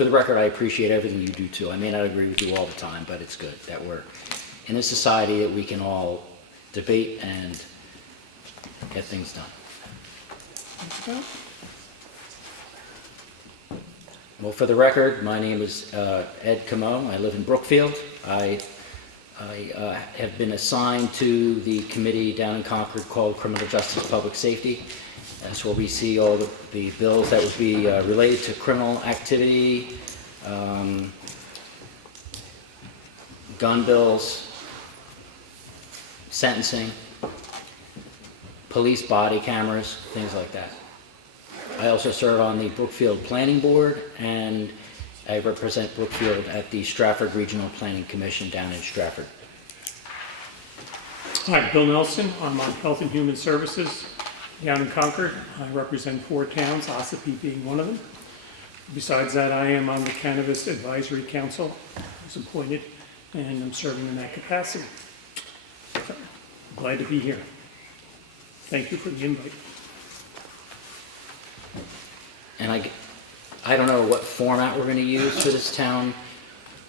for the record, I appreciate everything you do too. I may not agree with you all the time, but it's good that we're in a society that we can all debate and get things done. Well, for the record, my name is Ed Comeau. I live in Brookfield. I have been assigned to the committee down in Concord called Criminal Justice Public Safety. That's where we see all the bills that would be related to criminal activity, gun bills, sentencing, police body cameras, things like that. I also serve on the Brookfield Planning Board, and I represent Brookfield at the Stratford Regional Planning Commission down in Stratford. Hi, Bill Nelson. I'm on Health and Human Services down in Concord. I represent 4 towns, Ossipee being one of them. Besides that, I am on the Cannabis Advisory Council. I was appointed, and I'm serving in that capacity. So, glad to be here. Thank you for the invite. And I don't know what format we're going to use for this town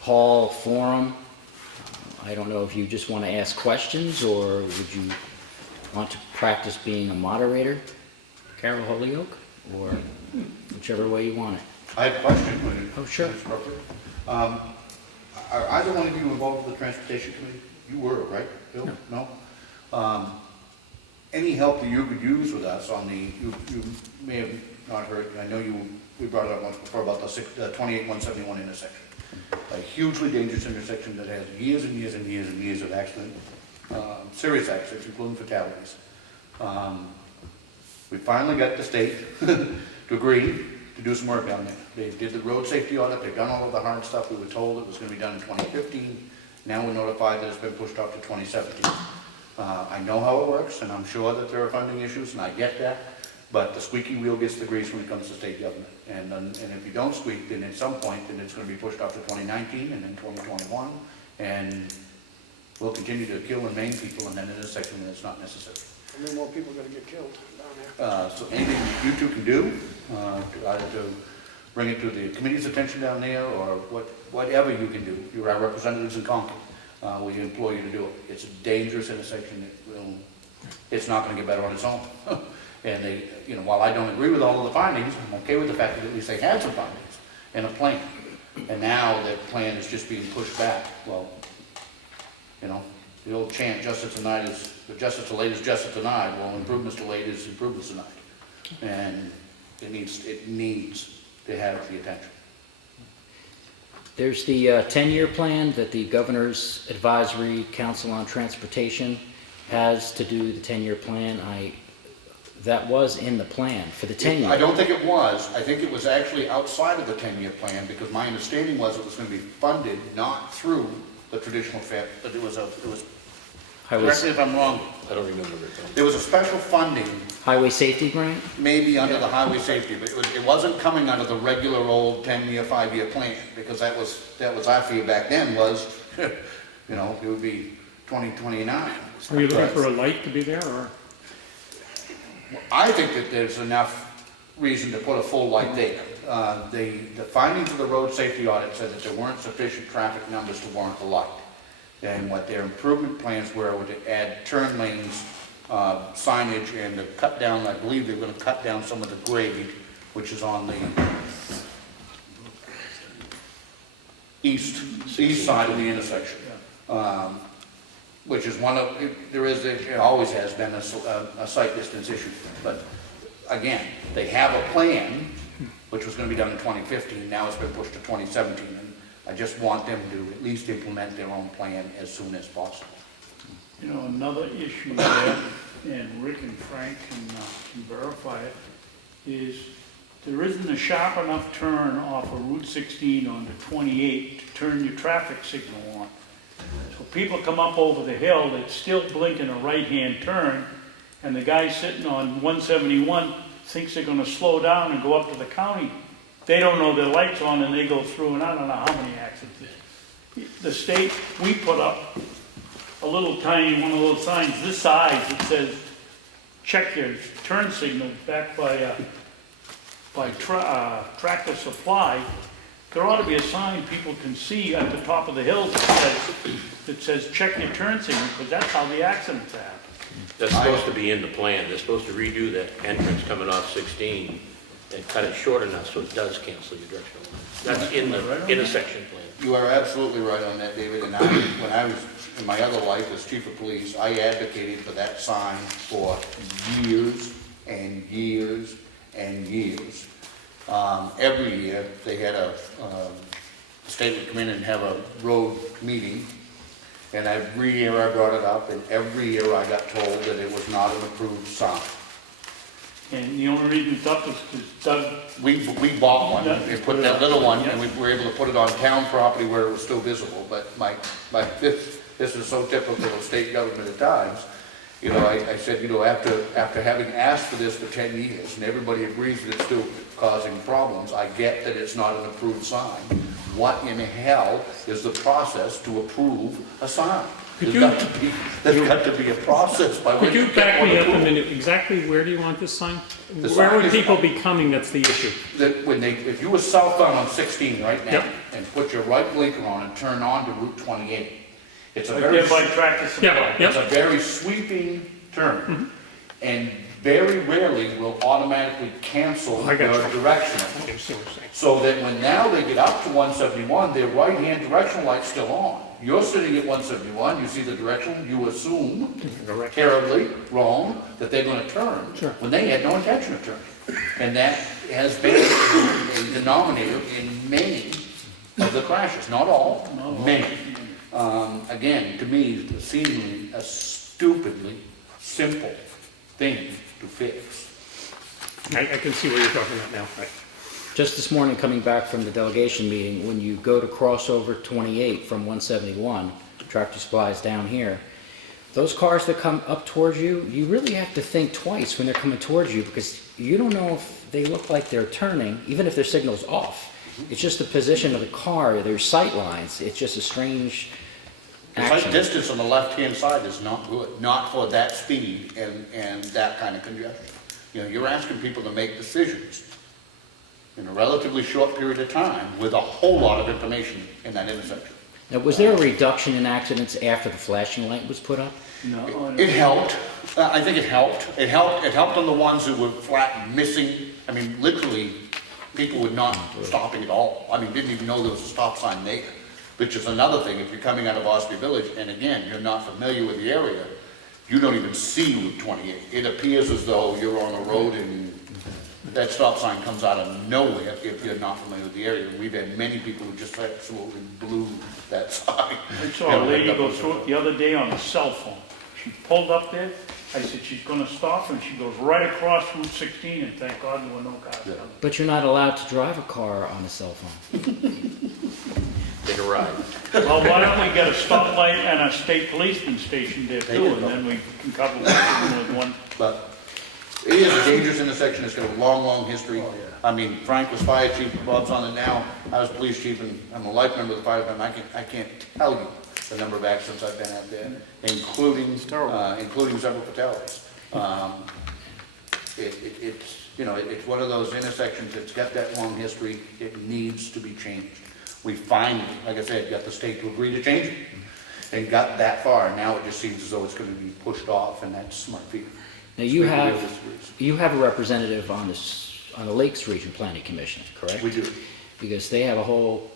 hall forum. I don't know if you just want to ask questions, or would you want to practice being a moderator, Carroll Holyoke, or whichever way you want it. I have a question. Oh, sure. Are either one of you involved with the Transportation Committee? You were, right, Bill? No? Any help that you could use with us on the, you may have not heard, I know we brought it up once before about the 28-171 intersection. A hugely dangerous intersection that has years and years and years and years of accident, serious accidents, including fatalities. We finally got the state to agree to do some work down there. They did the road safety audit, they've done all of the hard stuff. We were told it was going to be done in 2015. Now we're notified that it's been pushed off to 2017. I know how it works, and I'm sure that there are funding issues, and I get that, but the squeaky wheel gets the grease when it comes to state government. And if you don't squeak, then at some point, then it's going to be pushed off to 2019 and then 2021, and we'll continue to kill and maim people in that intersection when it's not necessary. How many more people are going to get killed down there? So anything you two can do, either to bring it to the committee's attention down there, or whatever you can do. You're our representatives in Concord. We implore you to do it. It's a dangerous intersection. It's not going to get better on its own. And they, while I don't agree with all of the findings, I'm okay with the fact that at least they had some findings and a plan. And now that plan is just being pushed back. Well, the old chant, justice denied is, justice delayed is justice denied. Well, improvements delayed is improvements denied. And it needs to have the attention. There's the 10-year plan that the Governor's Advisory Council on Transportation has to do the 10-year plan. That was in the plan for the 10 years. I don't think it was. I think it was actually outside of the 10-year plan, because my understanding was it was going to be funded not through the traditional FIP, but it was correct me if I'm wrong. I don't remember it. There was a special funding, Highway safety grant? maybe under the highway safety, but it wasn't coming under the regular old 10-year, 5-year plan, because that was our feedback then was, it would be 2029. Are you looking for a light to be there, or? I think that there's enough reason to put a full light there. The findings of the road safety audit said that there weren't sufficient traffic numbers to warrant the light. And what their improvement plans were to add turn lanes, signage, and to cut down, I believe they're going to cut down some of the grade, which is on the east side of the intersection. Which is it always has been a sight distance issue. But again, they have a plan, which was going to be done in 2015, now it's been pushed to 2017. And I just want them to at least implement their own plan as soon as possible. Another issue there, and Rick and Frank can verify it, is there isn't a sharp enough turn off of Route 16 onto 28 to turn your traffic signal on. So people come up over the hill, it's still blinking a right-hand turn, and the guy sitting on 171 thinks they're going to slow down and go up to the county. They don't know their light's on and they go through, and I don't know how many accidents. The state, we put up a little tiny one of those signs this size that says, check your turn signal, backed by Tractor Supply. there ought to be a sign people can see at the top of the hill that says, check your turn signal, because that's how the accidents happen. That's supposed to be in the plan. They're supposed to redo that entrance coming off 16 and cut it short enough so it does cancel your directional line. That's in the intersection plan. You are absolutely right on that, David, and when I was in my other life as chief of police, I advocated for that sign for years and years and years. Every year, they had the state would come in and have a road meeting, and every year I brought it up, and every year I got told that it was not an approved sign. And the only reason it's up is because Doug, We bought one, and put that little one, and we were able to put it on town property where it was still visible, but this is so typical of state government at times. You know, I said, you know, after having asked for this for 10 years, and everybody agrees that it's still causing problems, I get that it's not an approved sign. What in hell is the process to approve a sign? There's got to be a process by which Could you back me up a minute? Exactly where do you want this sign? Where would people be coming? That's the issue. That when if you were southbound on 16 right now, Yep. and put your right blinker on and turn on to Route 28, it's a right very, there by Tractor Supply. Yeah, it's a very sweeping turn, and very rarely will automatically cancel I got your you. directional. I see what you're saying. So that when now they get up to 171, their right-hand directional light's still on. You're sitting at 171, you see the directional, you assume, terribly wrong, that they're gonna turn, Sure. when they had no intention of turning. And that has been a denominator in many of the crashes, not all, many. Again, to me, seemingly a stupidly simple thing to fix. I can see what you're talking about now. Right. Just this morning, coming back from the delegation meeting, when you go to cross over 28 from 171, Tractor Supply is down here, those cars that come up towards you, you really have to think twice when they're coming towards you, because you don't know if they look like they're turning, even if their signal's off. It's just the position of the car, their sight lines. It's just a strange The sight action. distance on the left-hand side is not good, not for that speed and that kind of congestion. You know, you're asking people to make decisions in a relatively short period of time with a whole lot of information in that intersection. Now, was there a reduction in accidents after the flashing light was put up? No, It helped. I think it helped. It helped on the ones that were flat missing. I mean, literally, people were not stopping at all. I mean, didn't even know there was a stop sign there, which is another thing. If you're coming out of Ossipee Village, and again, you're not familiar with the area, you don't even see Route 28. It appears as though you're on a road and that stop sign comes out of nowhere if you're not familiar with the area. We've had many people who just absolutely blew that sign. I saw a lady go through it the other day on a cell phone. She pulled up there, I said, she's gonna stop, and she goes right across Route 16, and thank God there were no cars coming. But you're not allowed to drive a car on a cell phone. Take a ride. Well, why don't we get a stoplight and a state policeman station there too, and then we can cover it with one. But it is a dangerous intersection. It's got a long, long history. I mean, Frank was fire chief, Bob's on it now. I was police chief, and I'm a life member of the fire department. I can't tell you the number of accidents I've been out there, including several fatalities. It's, you know, it's one of those intersections that's got that long history. It needs to be changed. We finally, like I said, got the state to agree to change it, and got that far. Now it just seems as though it's going to be pushed off, and that's my fear. Now, you have a representative on the Lakes Region Planning Commission, correct? We do. Because they have a whole,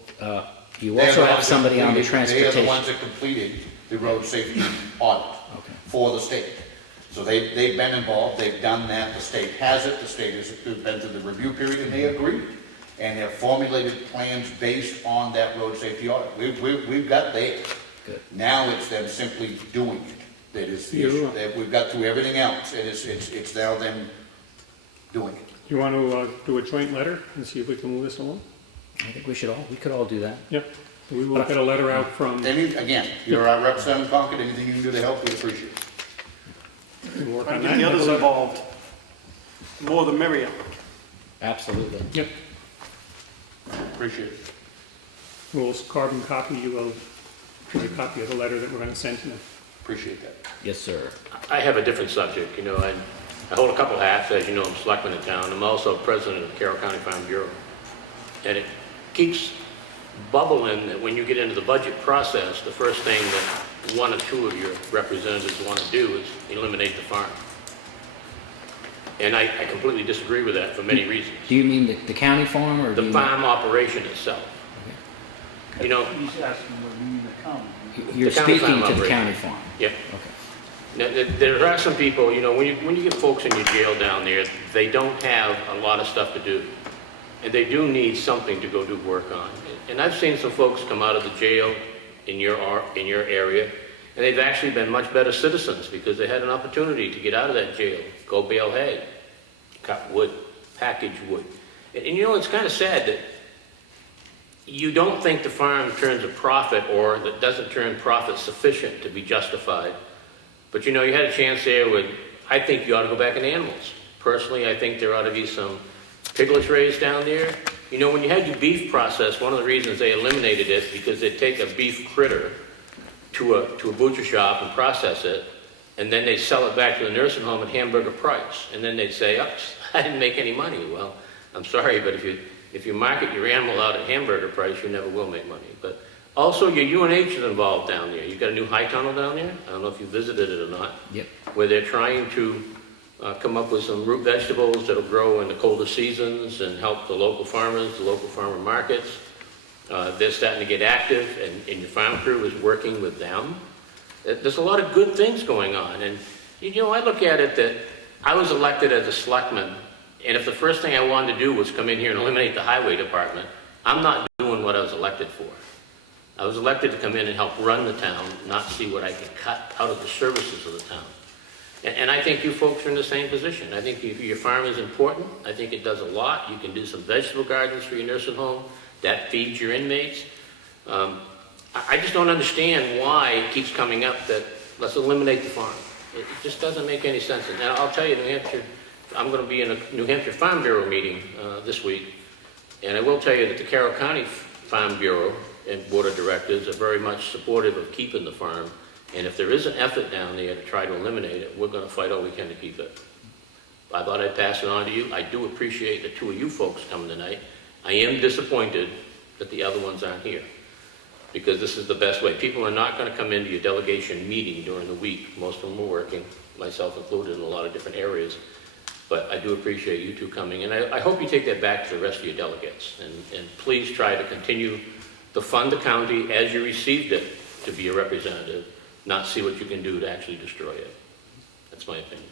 you They are also the have ones somebody that on the completed- They are the transportation. ones that completed the road safety audit Okay. for the state. So they've been involved, they've done that, the state has it, the state has been through the review period, and they agreed. And they've formulated plans based on that road safety audit. We've got there. Good. Now it's them simply doing it. That is the issue. We've got through everything else, and it's now them doing it. You want to do a joint letter and see if we can move this along? I think we could all do that. Yep. We will get a letter out from, Again, you're our representative in Concord, anything you can do to help, we appreciate it. we work Try on to that. get the others involved. The more the merrier. Absolutely. Yep. Appreciate it. We'll carbon copy you a copy of the letter that we're going to send to them. Appreciate that. Yes, sir. I have a different subject, you know, I hold a couple hats, as you know, I'm selectman in town. I'm also president of the Carroll County Farm Bureau. And it keeps bubble in that when you get into the budget process, the first thing that one or two of your representatives want to do is eliminate the farm. And I completely disagree with that for many reasons. Do you mean the county farm, or do The you farm operation itself. You know, He's asking what you mean the county. you're the county speaking farm to the operation. county farm? yeah. Okay. Now, there are some people, you know, when you get folks in your jail down there, they don't have a lot of stuff to do. And they do need something to go do work on. And I've seen some folks come out of the jail in your area, and they've actually been much better citizens because they had an opportunity to get out of that jail, go bale hay, cut wood, package wood. And you know, it's kind of sad that you don't think the farm turns a profit, or that doesn't turn profit sufficient to be justified. But you know, you had a chance there with, I think you ought to go back in animals. Personally, I think there ought to be some piglets raised down there. You know, when you had your beef process, one of the reasons they eliminated it because they'd take a beef critter to a butcher shop and process it, and then they'd sell it back to the nursing home at hamburger price. And then they'd say, oh, I didn't make any money. Well, I'm sorry, but if you market your animal out at hamburger price, you never will make money. But also, your UNH is involved down there. You've got a new high tunnel down there. I don't know if you visited it or not. Yep. Where they're trying to come up with some root vegetables that'll grow in the colder seasons and help the local farmers, the local farmer markets. They're starting to get active, and your farm crew is working with them. There's a lot of good things going on. And, you know, I look at it that I was elected as a selectman, and if the first thing I wanted to do was come in here and eliminate the highway department, I'm not doing what I was elected for. I was elected to come in and help run the town, not see what I can cut out of the services of the town. And I think you folks are in the same position. I think your farm is important. I think it does a lot. You can do some vegetable gardens for your nursing home. That feeds your inmates. I just don't understand why it keeps coming up that let's eliminate the farm. It just doesn't make any sense. And I'll tell you, New Hampshire, I'm going to be in a New Hampshire Farm Bureau meeting this week. And I will tell you that the Carroll County Farm Bureau and Board of Directors are very much supportive of keeping the farm. And if there is an effort down there to try to eliminate it, we're going to fight all we can to keep it. I thought I'd pass it on to you. I do appreciate the two of you folks coming tonight. I am disappointed that the other ones aren't here, because this is the best way. People are not going to come into your delegation meeting during the week. Most of them are working, myself included, in a lot of different areas. But I do appreciate you two coming, and I hope you take that back to the rest of your delegates. And please try to continue to fund the county as you received it to be a representative, not see what you can do to actually destroy it. That's my opinion.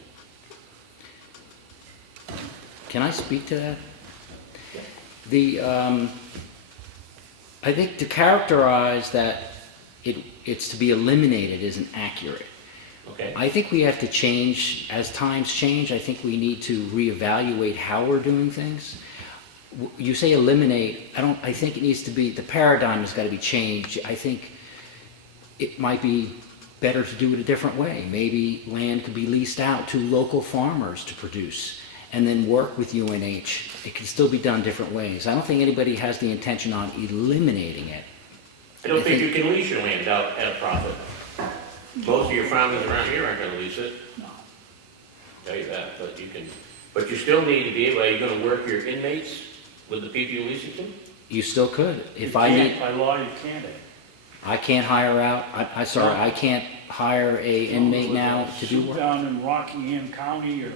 Can I speak to that? I think to characterize that it's to be eliminated isn't accurate. Okay. I think we have to change, as times change, I think we need to reevaluate how we're doing things. You say eliminate, I think it needs to be, the paradigm has got to be changed. I think it might be better to do it a different way. Maybe land could be leased out to local farmers to produce, and then work with UNH. It can still be done different ways. I don't think anybody has the intention on eliminating it. I don't think you can lease your land out at a profit. Most of your farmers around here aren't gonna lease it. No. Tell you that, but you can, but you still need to be able, are you gonna work your inmates with the people you lease it to? You still could. If You I can't, need, by law, you can't. I can't hire out, I can't hire a inmate now to do work. Down in Rockingham County or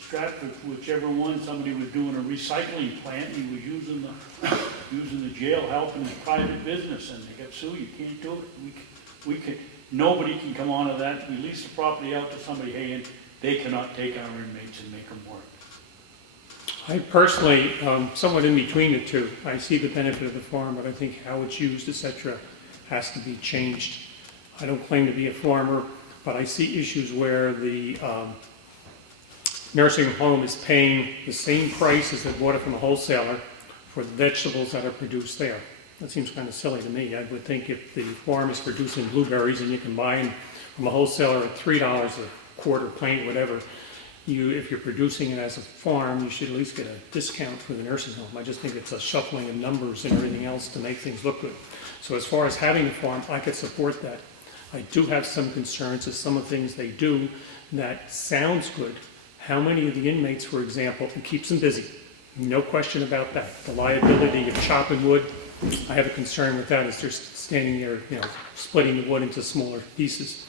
Stratford, whichever one, somebody was doing a recycling plant, and he was using the jail helping his private business, and they got sued. You can't do it. We could, nobody can come onto that. We lease the property out to somebody, hey, and they cannot take our inmates and make them work. I personally, somewhat in between the two. I see the benefit of the farm, but I think how it's used, etc., has to be changed. I don't claim to be a farmer, but I see issues where the nursing home is paying the same price as they bought it from a wholesaler for the vegetables that are produced there. That seems kind of silly to me. I would think if the farm is producing blueberries and you can buy them from a wholesaler at $3 a quarter, pint, whatever, if you're producing it as a farm, you should at least get a discount for the nursing home. I just think it's a shuffling of numbers and everything else to make things look good. So as far as having a farm, I could support that. I do have some concerns as some of the things they do that sounds good. How many of the inmates, for example, it keeps them busy. No question about that. The liability of chopping wood, I have a concern with that as they're standing there, splitting the wood into smaller pieces.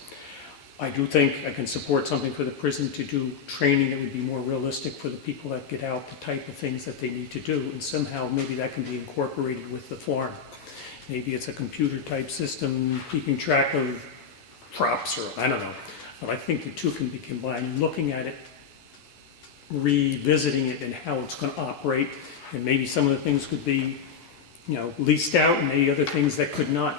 I do think I can support something for the prison to do training that would be more realistic for the people that get out, the type of things that they need to do, and somehow maybe that can be incorporated with the farm. Maybe it's a computer type system keeping track of crops, or I don't know. But I think the two can be combined, looking at it, revisiting it and how it's going to operate, and maybe some of the things could be, leased out, and maybe other things that could not.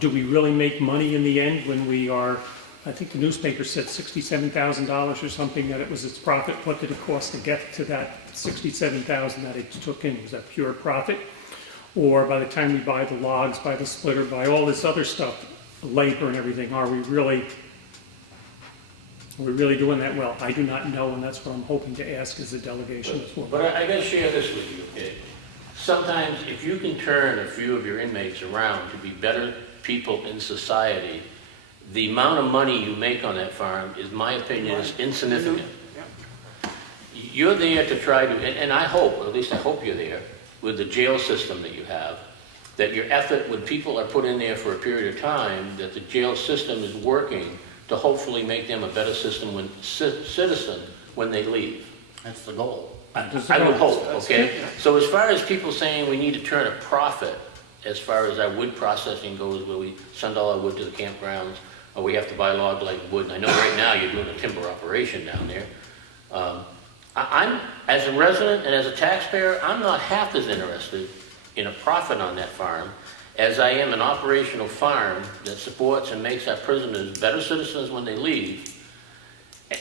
Do we really make money in the end when we are, I think the newspaper said $67,000 or something that it was its profit. What did it cost to get to that $67,000 that it took in? Was that pure profit? Or by the time we buy the logs, buy the splitter, buy all this other stuff, labor and everything, are we really doing that well? I do not know, and that's what I'm hoping to ask as a delegation as well. But I gotta share this with you, okay? Sometimes if you can turn a few of your inmates around to be better people in society, the amount of money you make on that farm, is my opinion, is insignificant. You're there to try to, and I hope, or at least I hope you're there, with the jail system that you have, that your effort, when people are put in there for a period of time, that the jail system is working to hopefully make them a better citizen when they leave. That's the goal. I would hope, okay? So as far as people saying we need to turn a profit, as far as our wood processing goes, where we send all our wood to the campgrounds, or we have to buy log like wood, and I know right now you're doing a timber operation down there. I'm, as a resident and as a taxpayer, I'm not half as interested in a profit on that farm as I am an operational farm that supports and makes our prisoners better citizens when they leave,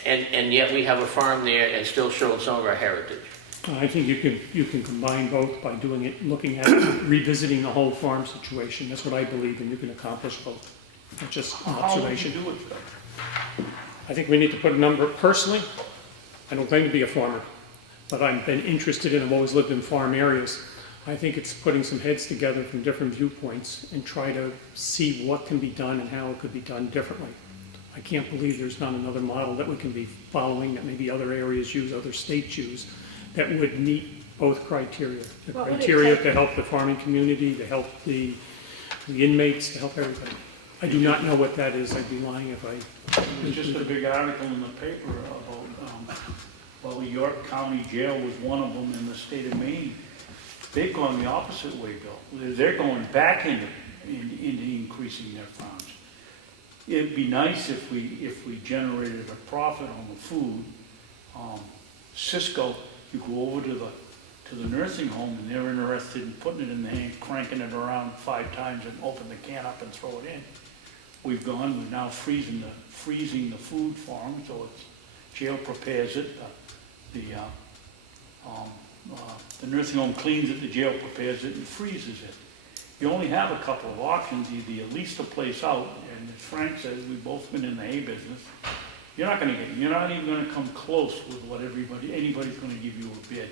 and yet we have a farm there and still showing some of our heritage. I think you can combine both by doing it, looking at it, revisiting the whole farm situation. That's what I believe, and you can accomplish both. Not just an observation. How would you do it? I think we need to put a number. Personally, I don't claim to be a farmer, but I've been interested in, I've always lived in farm areas. I think it's putting some heads together from different viewpoints and try to see what can be done and how it could be done differently. I can't believe there's not another model that we can be following that maybe other areas use, other states use, that would meet both criteria. The criteria to help the farming community, to help the inmates, to help everybody. I do not know what that is. I'd be lying if I... There's just a big article in the paper about, York County Jail was one of them in the state of Maine. They've gone the opposite way, Bill. They're going back into increasing their farms. It'd be nice if we generated a profit on the food. Cisco, you go over to the nursing home and they're interested in putting it in the hand, cranking it around 5 times and open the can up and throw it in. We're now freezing the food for them, so jail prepares it, the nursing home cleans it, the jail prepares it and freezes it. You only have a couple of options. Either you lease the place out, and as Frank says, we've both been in the hay business. You're not even gonna come close with what anybody's gonna give you a bid,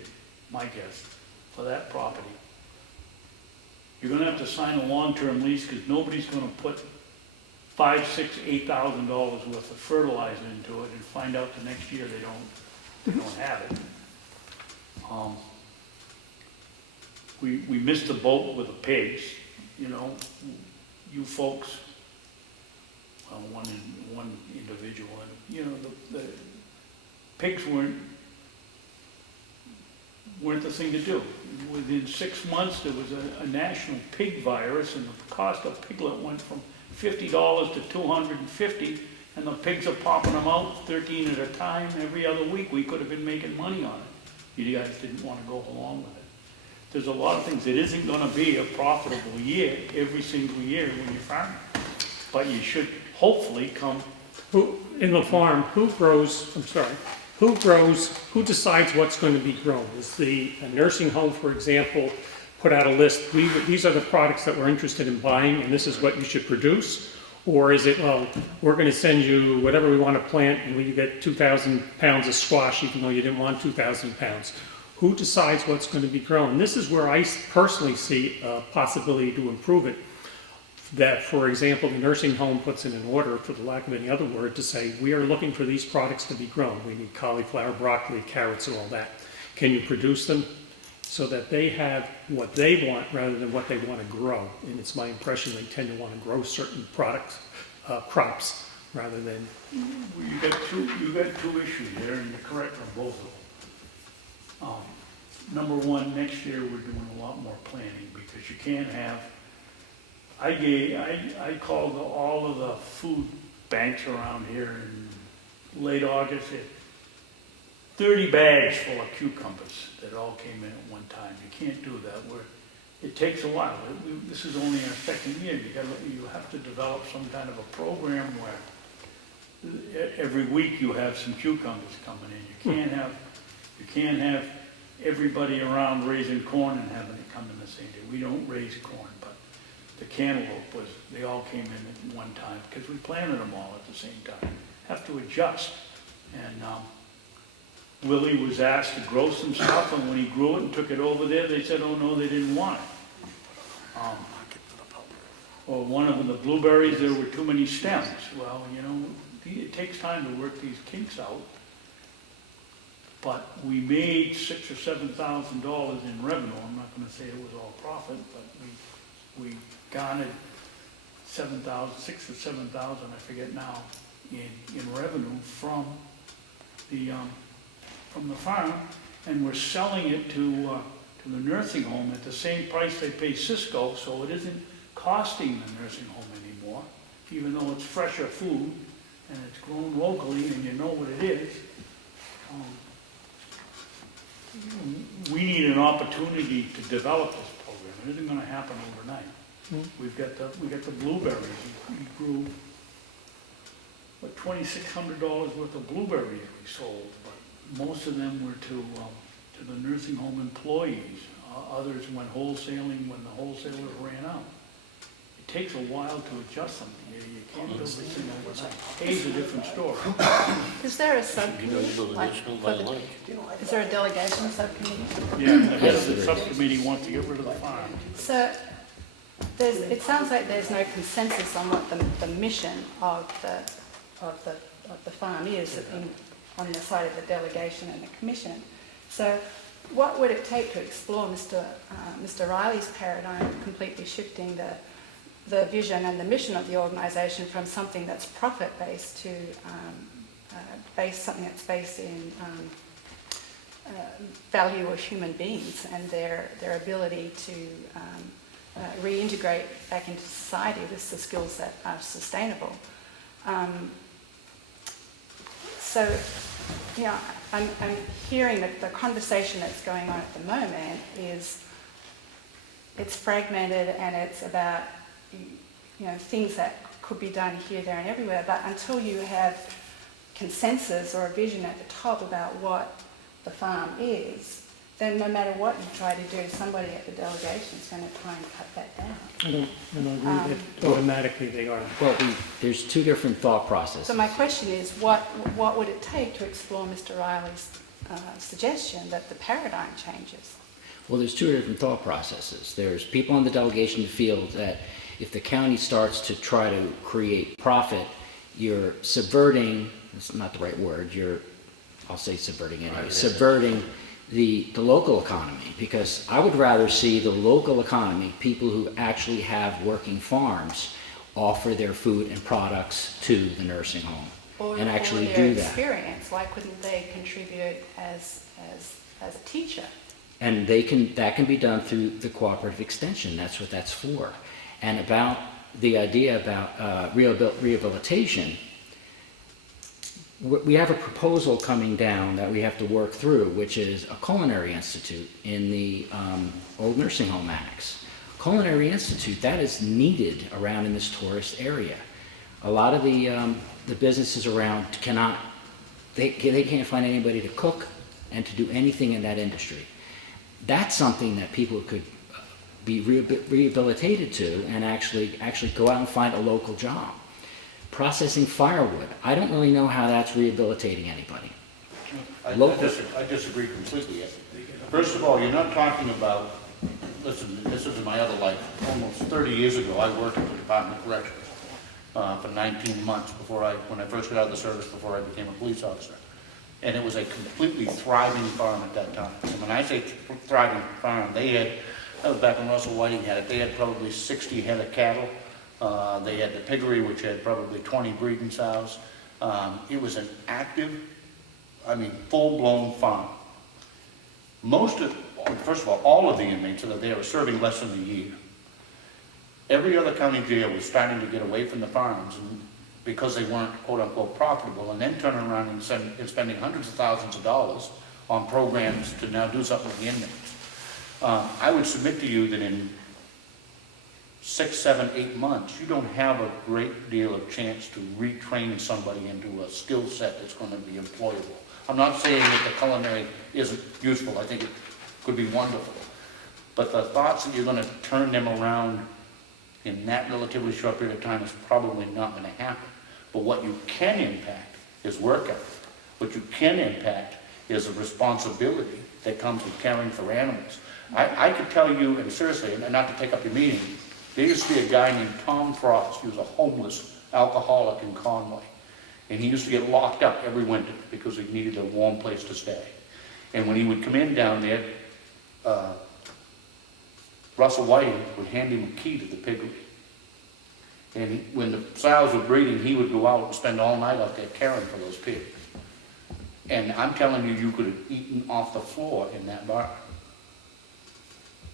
my guess, for that property. You're gonna have to sign a long-term lease because nobody's gonna put $5,000, $6,000, $8,000 worth of fertilizer into it and find out the next year they don't have it. We missed the boat with the pigs, you folks, one individual, and the pigs weren't the thing to do. Within 6 months, there was a national pig virus, and the cost of piglet went from $50 to $250, and the pigs are popping them out 13 at a time every other week. We could have been making money on it. You guys didn't want to go along with it. There's a lot of things. It isn't going to be a profitable year every single year when you're farming, but you should hopefully come. In the farm, who decides what's going to be grown? Is a nursing home, for example, put out a list, these are the products that we're interested in buying and this is what you should produce? Or is it, well, we're going to send you whatever we want to plant and you get 2,000 pounds of squash even though you didn't want 2,000 pounds? Who decides what's going to be grown? This is where I personally see a possibility to improve it. That, for example, the nursing home puts in an order, for the lack of any other word, to say, we are looking for these products to be grown. We need cauliflower, broccoli, carrots, and all that. Can you produce them? so that they have what they want rather than what they want to grow. And it's my impression they tend to want to grow certain products, crops, rather than, Well, you got two issues there, and you're correct on both of them. Number one, next year, we're doing a lot more planning, because you can't have, I called all of the food banks around here in late August, had 30 bags full of cucumbers that all came in at one time. You can't do that. It takes a while. This is only our second year. You have to develop some kind of a program where every week you have some cucumbers coming in. You can't have everybody around raising corn and having it come in the same day. We don't raise corn, but the cantaloupe they all came in at one time because we planted them all at the same time. Have to adjust. And Willie was asked to grow some stuff, and when he grew it and took it over there, they said, oh no, they didn't want it. Or one of them, the blueberries, there were too many stems. Well, you know, it takes time to work these kinks out. But we made $6,000 or $7,000 in revenue. I'm not going to say it was all profit, but we garnered $6,000 or $7,000, I forget now, in revenue from the farm, and we're selling it to the nursing home at the same price they pay Cisco, so it isn't costing the nursing home anymore, even though it's fresher food and it's grown locally and you know what it is. We need an opportunity to develop this program. It isn't going to happen overnight. We got the blueberries. We grew $2,600 worth of blueberries we sold, but most of them were to the nursing home employees. Others went wholesaling when the wholesalers ran out. It takes a while to adjust them. You can't build this thing overnight. Hay's a different story. Is there a subcommittee? Is there a delegation subcommittee? Yeah, the head of the subcommittee wants to get rid of the farm. So it sounds like there's no consensus on what the mission of the farm is on the side of the delegation and the commission. So what would it take to explore Mr. Riley's paradigm of completely shifting the vision and the mission of the organisation from something that's profit-based to something that's based in value of human beings and their ability to reintegrate back into society with the skills that are sustainable. So, you know, I'm hearing that the conversation that's going on at the moment it's fragmented and it's about, you know, things that could be done here, there and everywhere, but until you have consensus or a vision at the top about what the farm is, then no matter what you try to do, somebody at the delegation is going to try and cut that down. I don't agree that automatically they are. Well, there's two different thought processes. So my question is, what would it take to explore Mr. Riley's suggestion that the paradigm changes? Well, there's two different thought processes. There's people on the delegation who feel that if the county starts to try to create profit, you're subverting, it's not the right word, I'll say subverting anyway, subverting the local economy, because I would rather see the local economy, people who actually have working farms, offer their food and products to the nursing home and actually do that. Experience. Why couldn't they contribute as a teacher? And that can be done through the cooperative extension. That's what that's for. And about the idea about rehabilitation, we have a proposal coming down that we have to work through, which is a culinary institute in the old nursing home annex. Culinary institute, that is needed around in this tourist area. A lot of the businesses around they can't find anybody to cook and to do anything in that industry. That's something that people could be rehabilitated to and actually go out and find a local job. Processing firewood, I don't really know how that's rehabilitating anybody. I disagree completely. First of all, you're not talking about, listen, this is in my other life. Almost 30 years ago, I worked at the Department of Corrections for 19 months when I first got out of the service, before I became a police officer. And it was a completely thriving farm at that time. And when I say thriving farm, they had, that was back when Russell Whiting had it, they had probably 60 head of cattle. They had the piggery, which had probably 20 breeding sows. It was an active, full-blown farm. First of all of the inmates that are there are serving less than a year. Every other county jail was starting to get away from the farms because they weren't quote-unquote profitable, and then turning around and spending hundreds of thousands of dollars on programs to now do something with the inmates. I would submit to you that in 6, 7, 8 months, you don't have a great deal of chance to retrain somebody into a skill set that's going to be employable. I'm not saying that the culinary isn't useful. I think it could be wonderful. But the thoughts that you're going to turn them around in that relatively short period of time is probably not going to happen. But what you can impact is work ethic. What you can impact is a responsibility that comes with caring for animals. I could tell you, and seriously, and not to take up your meeting, there used to be a guy named Tom Frost. He was a homeless alcoholic in Conway. And he used to get locked up every winter because he needed a warm place to stay. And when he would come in down there, Russell Whiting would hand him a key to the piggery. And when the sows were breeding, he would go out and spend all night out there caring for those pigs. And I'm telling you, you could have eaten off the floor in that bar.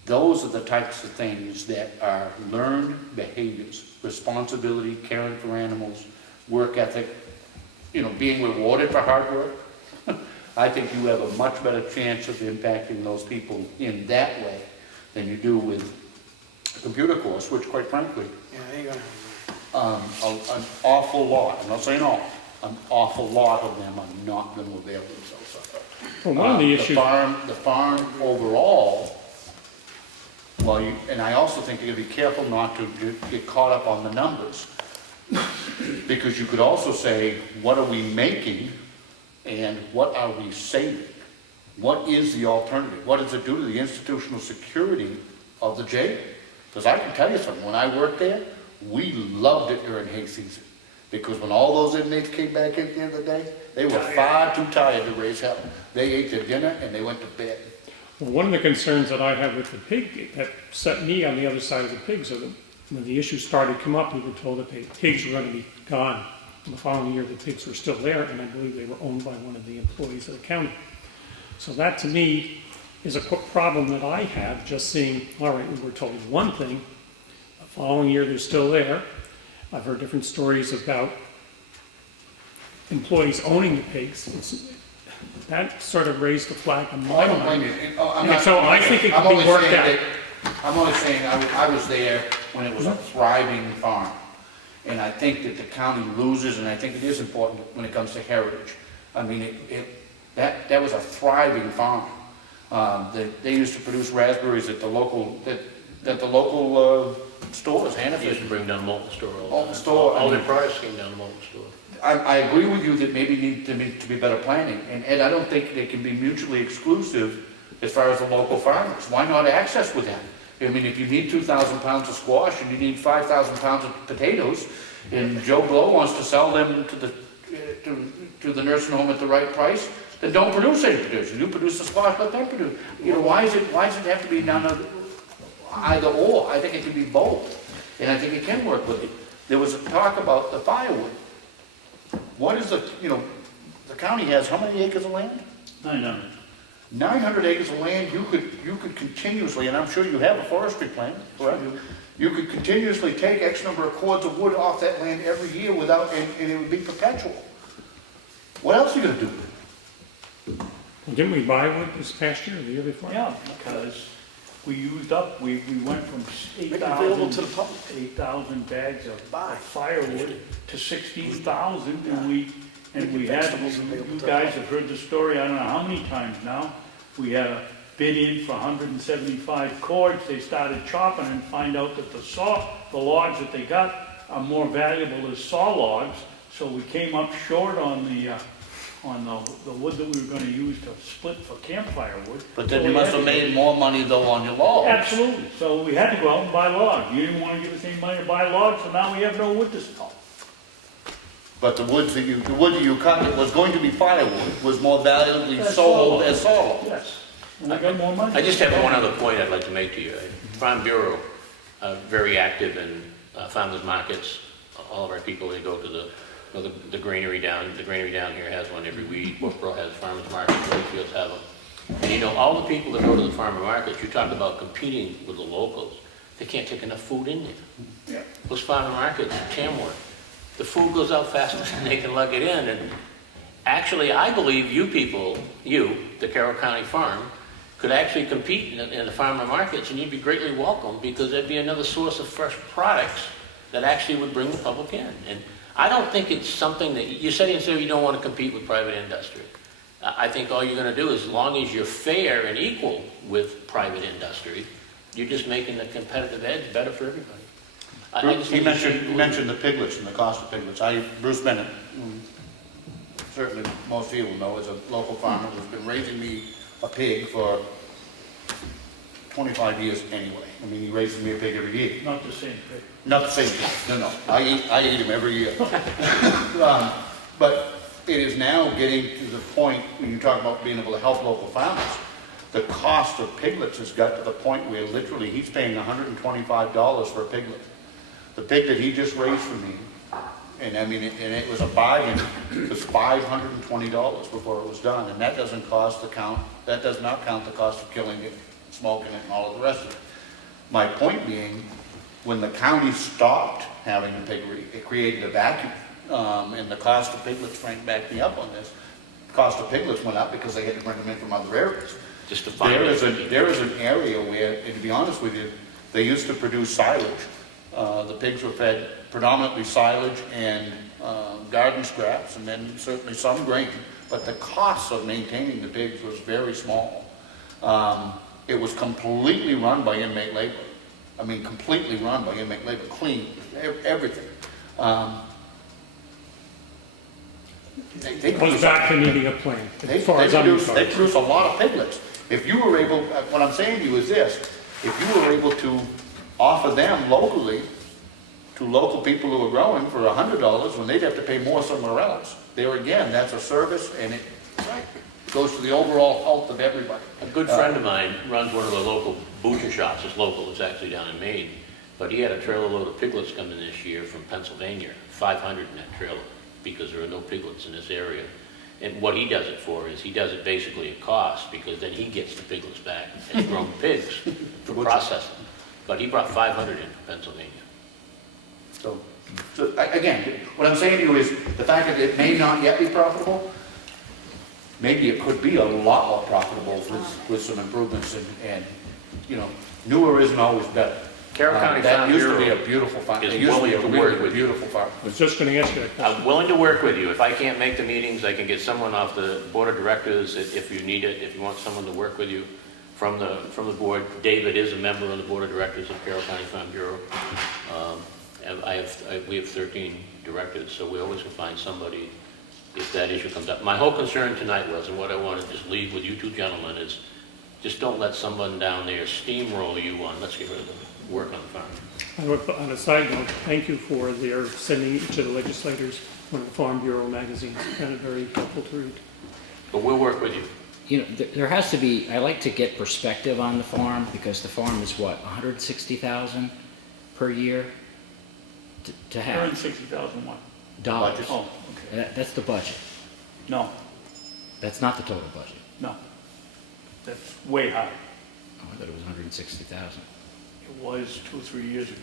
Those are the types of things that are learned behaviors: responsibility, caring for animals, work ethic, being rewarded for hard work. I think you have a much better chance of impacting those people in that way than you do with a computer course, which quite frankly, an awful lot, I'm not saying all, an awful lot of them are not going to avail themselves of it. Well, one of the issues... The farm overall, and I also think you got to be careful not to get caught up on the numbers. Because you could also say, what are we making and what are we saving? What is the alternative? What does it do to the institutional security of the jail? Because I can tell you something, when I worked there, we loved it during hay season. Because when all those inmates came back in at the end of the day, they were far too tired to raise hell. They ate their dinner and they went to bed. Well, one of the concerns that I have with the pig, that set me on the other side of the pigs, are that when the issue started to come up, we were told that the pigs were going to be gone. And the following year, the pigs were still there, and I believe they were owned by one of the employees of the county. So that, to me, is a problem that I have, just seeing, all right, we were told one thing, the following year they're still there. I've heard different stories about employees owning the pigs. That sort of raised the flag on my I don't blame mind. you. So I think it can be worked out. I'm only saying I was there when it was a thriving farm. And I think that the county loses, and I think it is important when it comes to heritage. I mean, that was a thriving farm. They used to produce raspberries at the local stores, They used to bring down Molten Store all the Molten time. Store, All their products came down to Molten Store. I agree with you that maybe need to be better planning, and Ed, I don't think they can be mutually exclusive as far as the local farmers. Why not access with them? I mean, if you need 2,000 pounds of squash and you need 5,000 pounds of potatoes, and Joe Blow wants to sell them to the nursing home at the right price, then don't produce any potatoes. You produce the squash, let them produce. Why does it have to be done either or? I think it can be both, and I think it can work with it. There was a talk about the firewood. What is the county has how many acres of land? 900. 900 acres of land. You could continuously, and I'm sure you have a forestry plan, correct? You could continuously take X number of cords of wood off that land every year and it would be perpetual. What else are you gonna do? Well, didn't we buy wood this past year or the year before? Yeah, because we used up, we went from Make it available to the 8,000 public. 8,000 bags of firewood to 16,000, and we had, you guys have heard the story, I don't know how many times now. We had a bid in for 175 cords. They started chopping and find out that the logs that they got are more valuable as saw logs. So we came up short on the wood that we were going to use to split for campfire wood. But then So you we must had have to- made more money though on your logs. Absolutely. So we had to go out and buy logs. You didn't want to give us any money to buy logs, so now we have no wood to sell. But the wood that you cut that was going to be firewood was more valuably As sold sawlog. as sawlog. Yes, and we got more money. I just have one other point I'd like to make to you. Farm Bureau, very active in farmers markets. All of our people, they go to the granary down. The granary down here has one every week. Brookboro has farmers markets. Wakefields have them. And you know, all the people that go to the farmer markets, you talk about competing with the locals. They can't take enough food in there. Yeah. Those farmer markets, Tamworth, the food goes out faster than they can lug it in. And actually, I believe you people, the Carroll County Farm, could actually compete in the farmer markets, and you'd be greatly welcome, because there'd be another source of fresh products that actually would bring the public in. And I don't think it's something that, you said you don't want to compete with private industry. I think all you're going to do, as long as you're fair and equal with private industry, you're just making the competitive edge better for everybody. I just You think mentioned the piglets and the cost of piglets. Bruce Bennett, certainly most people know, is a local farmer who's been raising me a pig for 25 years anyway. I mean, he raises me a pig every year. Not the same pig. Not the same pig, no. I eat him every year. But it is now getting to the point, when you talk about being able to help local farmers, the cost of piglets has got to the point where literally he's paying $125 for a piglet. The pig that he just raised for me, and I mean, and it was a bargain, it was $520 before it was done, and that does not count the cost of killing it, smoking it, and all of the rest of it. My point being, when the county stopped having the piggery, it created a vacuum, and the cost of piglets, Frank backed me up on this, the cost of piglets went up because they had to bring them in from other areas. just to find There is it. an area where, and to be honest with you, they used to produce silage. The pigs were fed predominantly silage and garden scraps, and then certainly some grain. But the cost of maintaining the pigs was very small. It was completely run by inmate labor. I mean, completely run by inmate labor, clean, everything. They Goes back to needing a plan, they as far as I'm produce concerned. a lot of piglets. If you were able, what I'm saying to you is this, if you were able to offer them locally, to local people who are growing for $100, when they'd have to pay more somewhere else. There again, that's a service, and it goes to the overall health of everybody. A good friend of mine runs one of the local butcher shops. It's local, it's actually down in Maine. But he had a trailer load of piglets coming this year from Pennsylvania, 500 in that trailer, because there are no piglets in this area. And what he does it for is he does it basically at cost, because then he gets the piglets back as grown pigs for processing. But he brought 500 in from Pennsylvania. So again, what I'm saying to you is, the fact that it may not yet be profitable, maybe it could be a lot more profitable with some improvements, and you know, newer isn't always better. Carroll County That Farm used to be Bureau a beautiful farm. is It used to be a willing to work really with you. beautiful farm. I was just going to ask you that question. I'm willing to work with you. If I can't make the meetings, I can get someone off the board of directors if you need it, if you want someone to work with you from the board. David is a member of the board of directors of Carroll County Farm Bureau. We have 13 directors, so we always can find somebody if that issue comes up. My whole concern tonight was, and what I want to just leave with you two gentlemen is, just don't let someone down there steamroll you on, let's get rid of the work on the farm. On a side note, thank you for their sending each of the legislators one of the Farm Bureau magazines. It's kind of very helpful to read. But we'll work with you. You know, there has to be, I like to get perspective on the farm, because the farm is what, 160,000 per year to have? 160,000 what? Dollars. Oh, okay. That's the budget. No, That's not the total budget. no. That's way high. Oh, I thought it was 160,000. It was 2 or 3 years ago.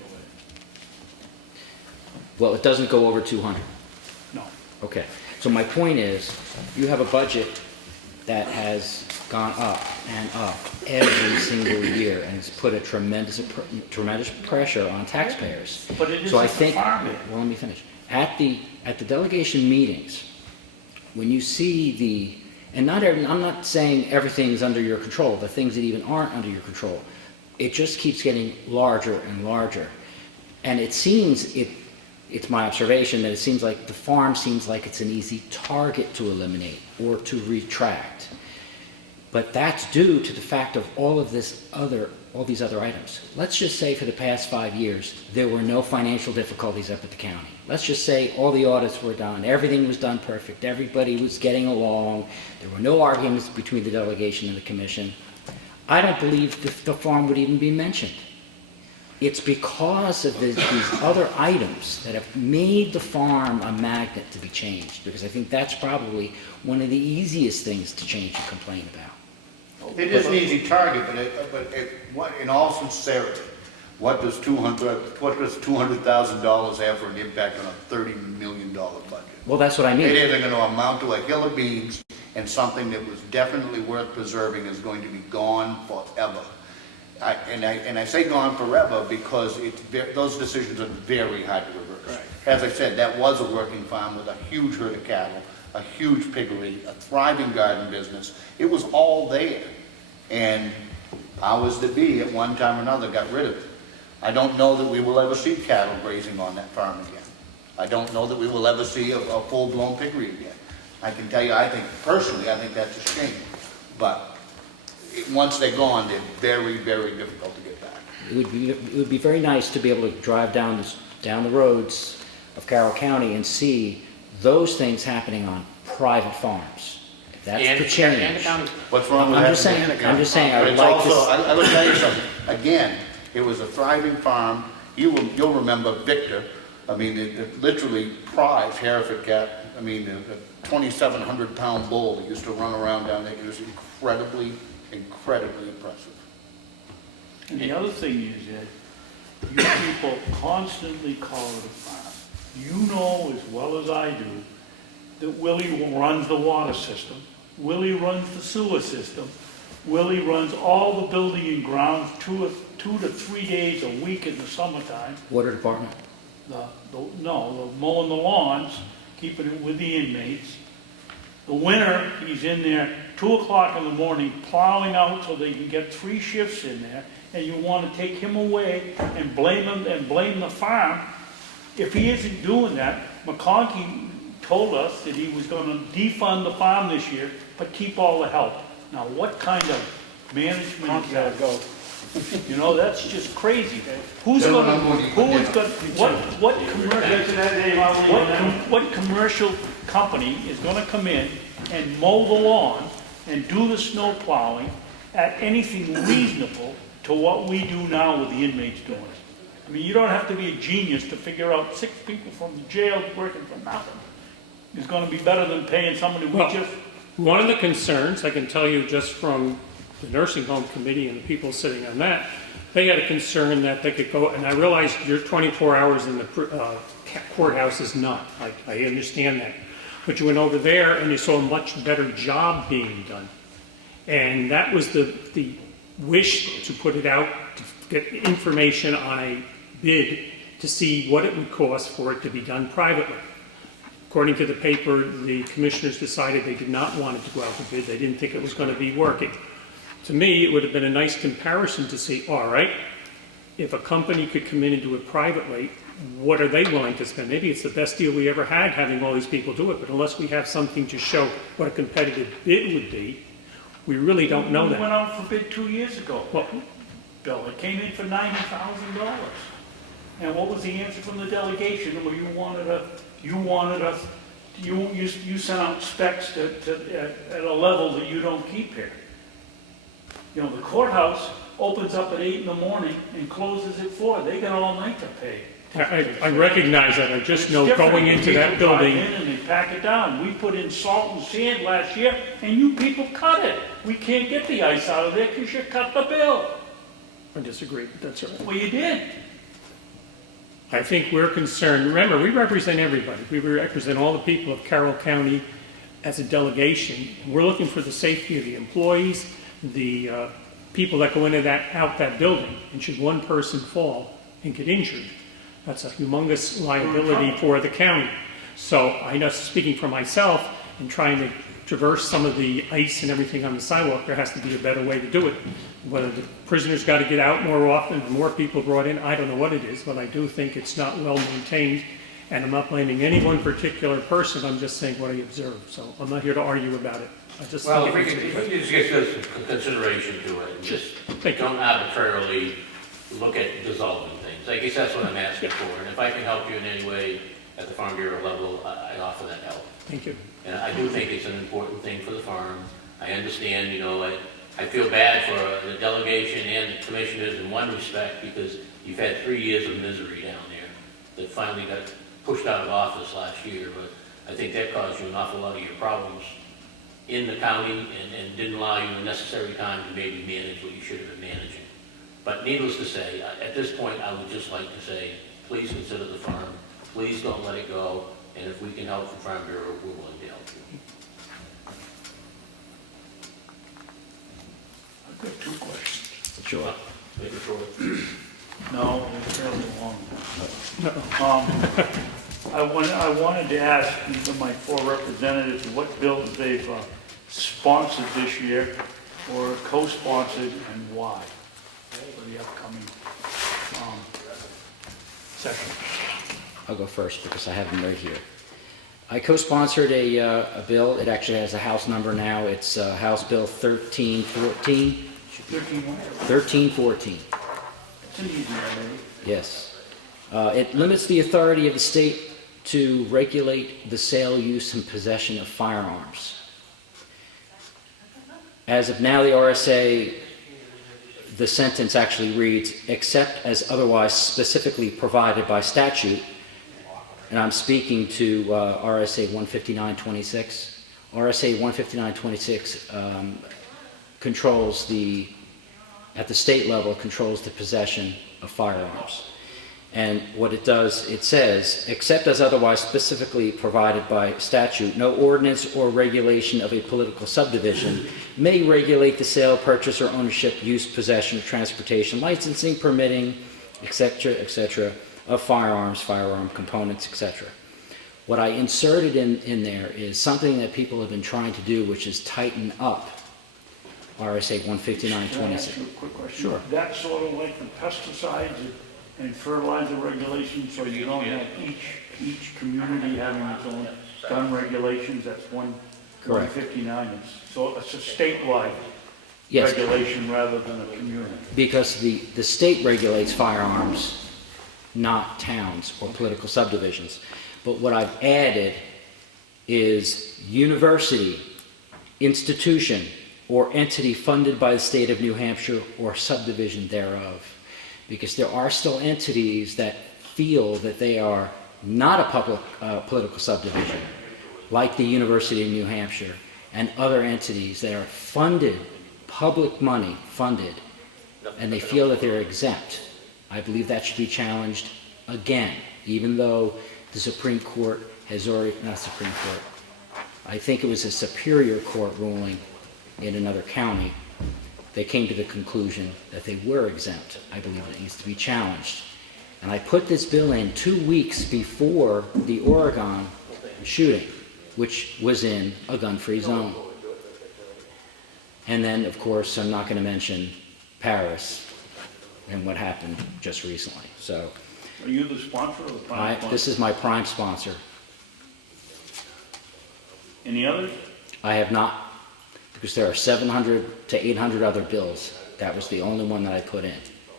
Well, it doesn't go over 200. No. Okay. So my point is, you have a budget that has gone up and up every single year, and it's put a tremendous pressure on taxpayers. But it So I isn't think, the farm. well, let me finish. At the delegation meetings, when you see and I'm not saying everything's under your control, the things that even aren't under your control, it just keeps getting larger and larger. And it seems, it's my observation that it seems like the farm seems like it's an easy target to eliminate or to retract. But that's due to the fact of all these other items. Let's just say for the past 5 years, there were no financial difficulties up at the county. Let's just say all the audits were done, everything was done perfect, everybody was getting along, there were no arguments between the delegation and the commission. I don't believe the farm would even be mentioned. It's because of these other items that have made the farm a magnet to be changed, because I think that's probably one of the easiest things to change and complain about. It is an easy target, but in all sincerity, what does $200,000 have for an impact on a $30 million budget? Well, that's what I mean. It is going to amount to a hill of beans, and something that was definitely worth preserving is going to be gone forever. I say gone forever because those decisions are very hard to reverse. Right. As I said, that was a working farm with a huge herd of cattle, a huge piggery, a thriving garden business. It was all there. And powers that be at one time or another got rid of it. I don't know that we will ever see cattle grazing on that farm again. I don't know that we will ever see a full-blown piggery again. I can tell you, personally, I think that's a shame. But once they're gone, they're very, very difficult to get back. It would be very nice to be able to drive down the roads of Carroll County and see those things happening on private farms. That's the change. What's wrong with I'm that? just saying, I But would it's like also, to. I would tell you something. Again, it was a thriving farm. You'll remember Victor. I mean, it literally prized Hereford cat. I mean, a 2,700-pound bull that used to run around down there. It was incredibly impressive. And the other thing is that you people constantly call it a farm. You know as well as I do that Willie runs the water system, Willie runs the sewer system, Willie runs all the building and grounds 2 to 3 days a week in the summertime. Water department. The mowing the lawns, keeping it with the inmates. The winter, he's in there 2 o'clock in the morning plowing out so they can get 3 shifts in there, and you want to take him away and blame the farm. If he isn't doing that, McConkey told us that he was going to defund the farm this year, but keep all the help. Now, what kind of management is that? You know, that's just crazy. What commercial company is gonna come in and mow the lawn and do the snow plowing at anything reasonable to what we do now with the inmates doing it? I mean, you don't have to be a genius to figure out 6 people from the jail working for nothing is gonna be better than paying somebody who just... One of the concerns, I can tell you just from the nursing home committee and the people sitting on that, they had a concern that they could go, and I realize your 24 hours in the courthouse is not, I understand that. But you went over there and you saw a much better job being done. And that was the wish to put it out, to get information on a bid to see what it would cost for it to be done privately. According to the paper, the commissioners decided they did not want it to go out to bid. They didn't think it was going to be working. To me, it would have been a nice comparison to see, all right, if a company could come in and do it privately, what are they willing to spend? Maybe it's the best deal we ever had having all these people do it, but unless we have something to show what a competitive bid would be, we really don't know that. We went out for bid 2 years ago. Well, Bill, it came in for $90,000. And what was the answer from the delegation? Well, you sent out specs at a level that you don't keep here. You know, the courthouse opens up at 8 in the morning and closes at 4. They got all night to pay. I recognize that. I just know going into that building. People drive in and they pack it down. We put in salt and sand last year, and you people cut it. We can't get the ice out of there because you cut the bill. I disagree, but that's all right. Well, you did. I think we're concerned. Remember, we represent everybody. We represent all the people of Carroll County as a delegation. We're looking for the safety of the employees, the people that go into out that building. And should one person fall and get injured, that's a humongous liability for the county. So I know, speaking for myself, in trying to traverse some of the ice and everything on the sidewalk, there has to be a better way to do it. Whether the prisoners got to get out more often, more people brought in, I don't know what it is, but I do think it's not well maintained. And I'm not blaming any one particular person, I'm just saying what I observed. So I'm not here to argue about it. I just Well, think if we could just get some consideration to it, and just Thank you. don't arbitrarily look at dissolving things. I guess that's what I'm asking for, and if I can help you in any way at the Farm Bureau level, I offer that help. Thank you. And I do think it's an important thing for the farm. I understand, you know, I feel bad for the delegation and the commissioners in one respect, because you've had 3 years of misery down there that finally got pushed out of office last year, but I think that caused you an awful lot of your problems in the county and didn't allow you the necessary time to maybe manage what you should have been managing. But needless to say, at this point, I would just like to say, please consider the farm, please don't let it go, and if we can help the Farm Bureau, we're willing to help you. I've got 2 questions. Sure. Make it short. No, they're fairly long. I wanted to ask either my 4 representatives what bills they've sponsored this year or co-sponsored and why for the upcoming session. I'll go first because I have them right here. I co-sponsored a bill. It actually has a House number now. It's House Bill 1314. 1314. It's an easy one, maybe. Yes. It limits the authority of the state to regulate the sale, use, and possession of firearms. As of now, the RSA, the sentence actually reads, except as otherwise specifically provided by statute, and I'm speaking to RSA 15926. RSA 15926 controls at the state level, controls the possession of firearms. And what it does, it says, except as otherwise specifically provided by statute, no ordinance or regulation of a political subdivision may regulate the sale, purchase, or ownership, use, possession, transportation, licensing, permitting, etc., of firearms, firearm components, etc. What I inserted in there is something that people have been trying to do, which is tighten up RSA 15926. Can I ask you a quick question? Sure. That's sort of like the pesticides and fertilizer regulations, so you don't have each community having its own gun regulations, that's Correct. 159. So it's a statewide Yes, regulation rather than a community. because the state regulates firearms, not towns or political subdivisions. But what I've added is university, institution, or entity funded by the state of New Hampshire or subdivision thereof. Because there are still entities that feel that they are not a public political subdivision, like the University of New Hampshire and other entities that are funded, public money funded, and they feel that they're exempt. I believe that should be challenged again, even though the Supreme Court has already, not Supreme Court, I think it was a Superior Court ruling in another county. They came to the conclusion that they were exempt. I believe it needs to be challenged. And I put this bill in 2 weeks before the Oregon shooting, which was in a gun-free zone. And then, of course, I'm not going to mention Paris and what happened just recently. So Are you the sponsor or the prime sponsor? this is my prime sponsor. Any others? I have not, because there are 700 to 800 other bills. That was the only one that I put in.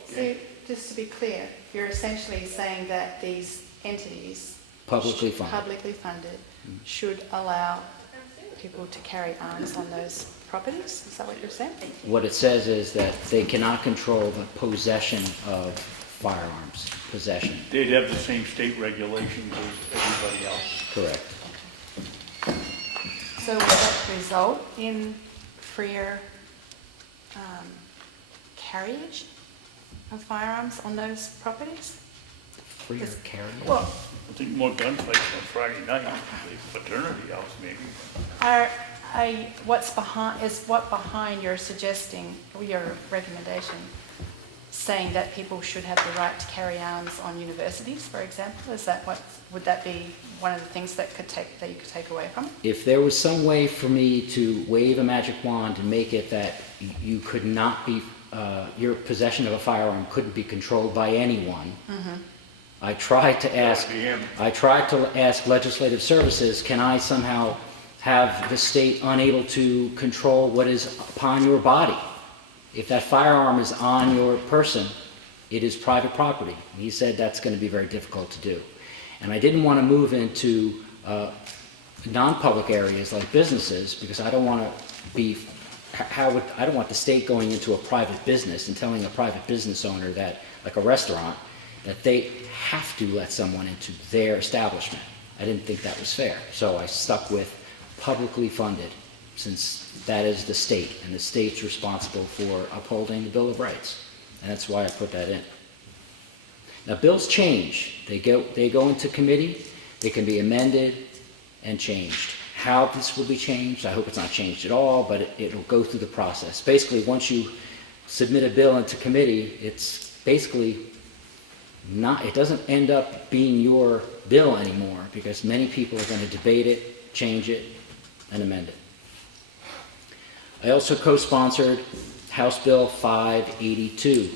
So, just to be clear, you're essentially saying that these entities, Publicly funded. publicly funded, should allow people to carry arms on those properties? Is that what you're saying? What it says is that they cannot control the possession of firearms. Possession, They'd have the same state regulations as everybody else. correct. So will that result in freer carriage of firearms on those properties? Free Yes. carry. Well, I think more gunfights on Friday night, the fraternity house maybe. what's behind your suggesting, or your recommendation, saying that people should have the right to carry arms on universities, for example? Would that be one of the things that you could take away from it? If there was some way for me to wave a magic wand and make it that you could not be, your possession of a firearm couldn't be controlled by anyone, I tried to ask, That'd be him. I tried to ask legislative services, can I somehow have the state unable to control what is upon your body? If that firearm is on your person, it is private property. And he said that's going to be very difficult to do. And I didn't want to move into non-public areas like businesses because I don't want to be, I don't want the state going into a private business and telling a private business owner that, like a restaurant, that they have to let someone into their establishment. I didn't think that was fair. So I stuck with publicly funded, since that is the state, and the state's responsible for upholding the Bill of Rights. And that's why I put that in. Now, bills change. They go into committee, they can be amended and changed. How this will be changed, I hope it's not changed at all, but it'll go through the process. Basically, once you submit a bill into committee, it's basically not, it doesn't end up being your bill anymore, because many people are going to debate it, change it, and amend it. I also co-sponsored House Bill 582.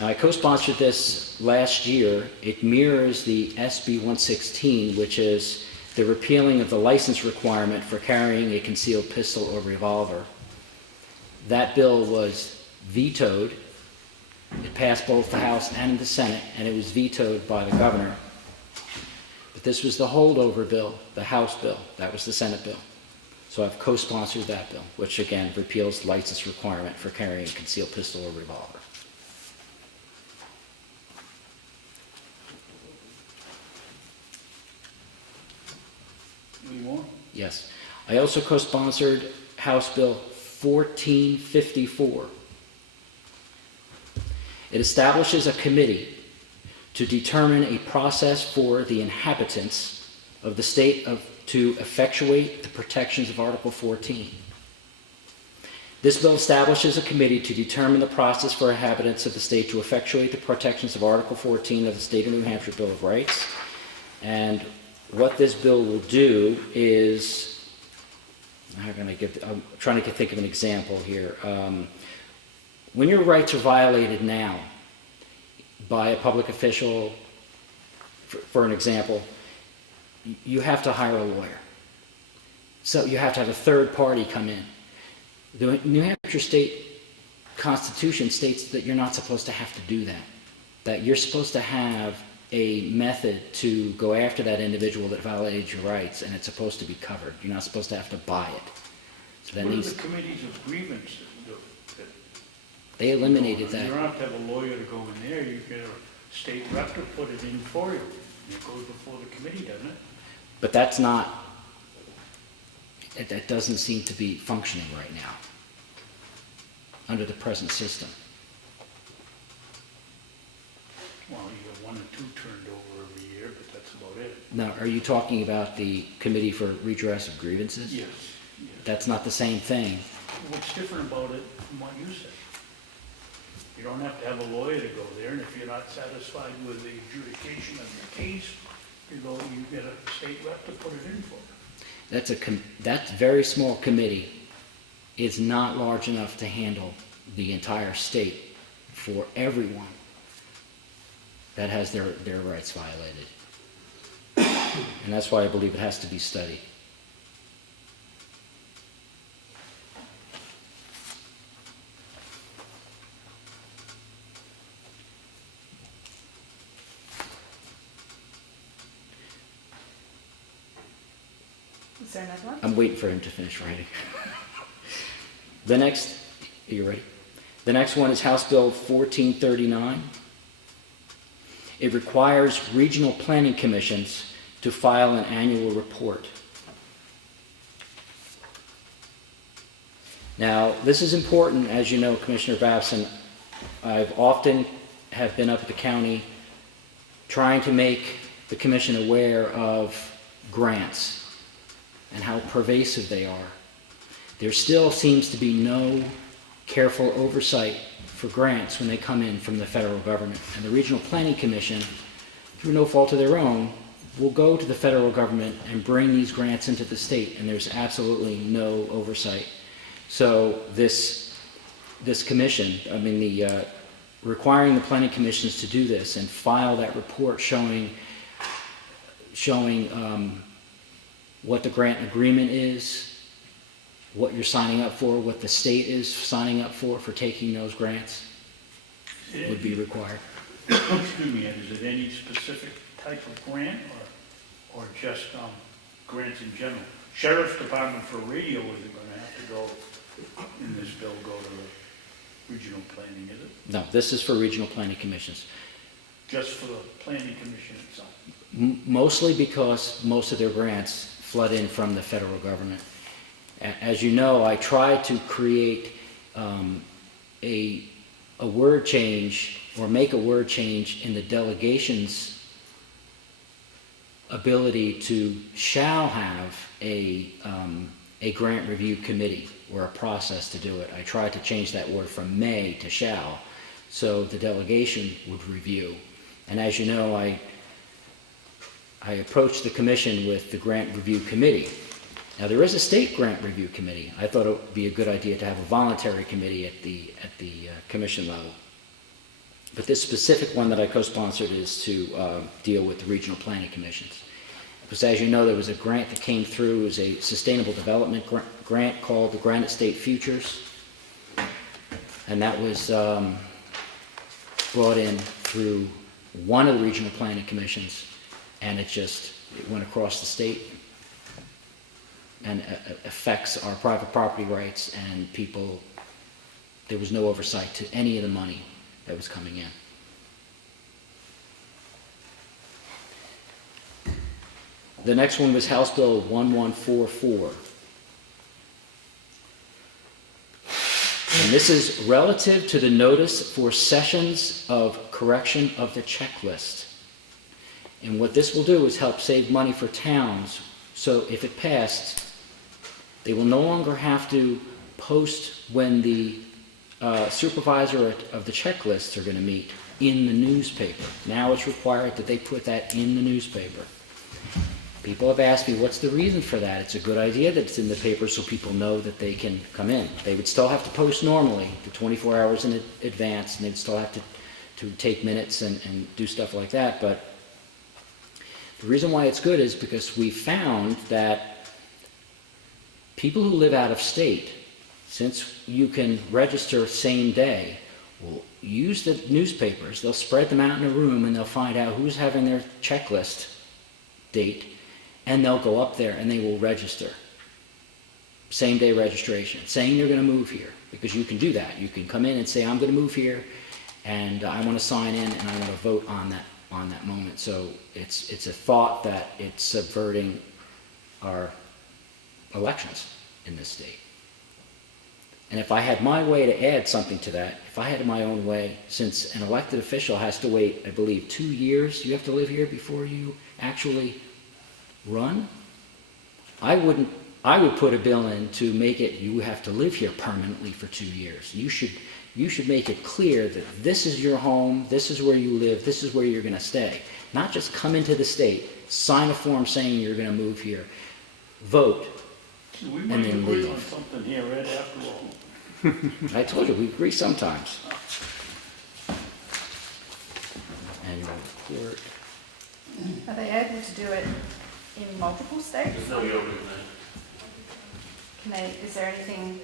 Now, I co-sponsored this last year. It mirrors the SB 116, which is the repealing of the license requirement for carrying a concealed pistol or revolver. That bill was vetoed. It passed both the House and the Senate, and it was vetoed by the governor. But this was the holdover bill, the House bill. That was the Senate bill. So I've co-sponsored that bill, which again repeals the license requirement for carrying a concealed pistol or revolver. Any more? Yes. I also co-sponsored House Bill 1454. It establishes a committee to determine a process for the inhabitants of the state to effectuate the protections of Article 14. This bill establishes a committee to determine the process for inhabitants of the state to effectuate the protections of Article 14 of the State of New Hampshire Bill of Rights. And what this bill will do is, I'm trying to think of an example here. When your rights are violated now by a public official, for an example, you have to hire a lawyer. So you have to have a third party come in. The New Hampshire State Constitution states that you're not supposed to have to do that. That you're supposed to have a method to go after that individual that violated your rights, and it's supposed to be covered. You're not supposed to have to buy it. So that What are needs, the committees of grievance do? they eliminated You that. don't have to have a lawyer to go in there, you get a state rep to put it in for you. It goes before the committee, doesn't it? But that's not, that doesn't seem to be functioning right now under the present system. Well, you get one or two turned over every year, but that's about it. Now, are you talking about the Committee for Redress of Grievances? Yes, yes. That's not the same thing. What's different about it from what you said? You don't have to have a lawyer to go there, and if you're not satisfied with the adjudication of your case, you get a state rep to put it in for you. That very small committee is not large enough to handle the entire state for everyone that has their rights violated. And that's why I believe it has to be studied. Is there another one? I'm waiting for him to finish writing. The next, are you ready? The next one is House Bill 1439. It requires regional planning commissions to file an annual report. Now, this is important, as you know, Commissioner Babson. I've often have been up at the county trying to make the commission aware of grants and how pervasive they are. There still seems to be no careful oversight for grants when they come in from the federal government. And the Regional Planning Commission, through no fault of their own, will go to the federal government and bring these grants into the state, and there's absolutely no oversight. So this commission, the requiring the planning commissions to do this and file that report showing what the grant agreement is, what you're signing up for, what the state is signing up for taking those grants would be required. Excuse me, Ed, is it any specific type of grant or just grants in general? Sheriff's Department for radio isn't gonna have to go, in this bill, go to the regional planning, is it? No, this is for regional planning commissions. Just for the planning commission itself? Mostly because most of their grants flood in from the federal government. As you know, I tried to create a word change or make a word change in the delegation's ability to shall have a grant review committee or a process to do it. I tried to change that word from may to shall, so the delegation would review. And as you know, I approached the commission with the grant review committee. Now, there is a state grant review committee. I thought it would be a good idea to have a voluntary committee at the commission level. But this specific one that I co-sponsored is to deal with the regional planning commissions. Because as you know, there was a grant that came through, it was a sustainable development grant called the Granite State Futures. And that was brought in through one of the regional planning commissions, and it went across the state and affects our private property rights, and people, there was no oversight to any of the money that was coming in. The next one was House Bill 1144. And this is relative to the notice for sessions of correction of the checklist. And what this will do is help save money for towns. So if it passed, they will no longer have to post when the supervisor of the checklists are going to meet in the newspaper. Now it's required that they put that in the newspaper. People have asked me, what's the reason for that? It's a good idea that it's in the paper so people know that they can come in. They would still have to post normally, the 24 hours in advance, and they'd still have to take minutes and do stuff like that. But the reason why it's good is because we found that people who live out of state, since you can register same day, will use the newspapers. They'll spread them out in a room and they'll find out who's having their checklist date, and they'll go up there and they will register. Same day registration, saying you're going to move here, because you can do that. You can come in and say, I'm going to move here and I want to sign in and I want to vote on that moment. So it's a thought that it's subverting our elections in this state. And if I had my way to add something to that, if I had my own way, since an elected official has to wait, I believe, 2 years, you have to live here before you actually run, I would put a bill in to make it, you have to live here permanently for 2 years. You should make it clear that this is your home, this is where you live, this is where you're going to stay. Not just come into the state, sign a form saying you're going to move here, vote, We and might then agree on leave. something here, Ed, after all. I told you, we agree sometimes. Annual report. Are they able to do it in multiple states? Is there anything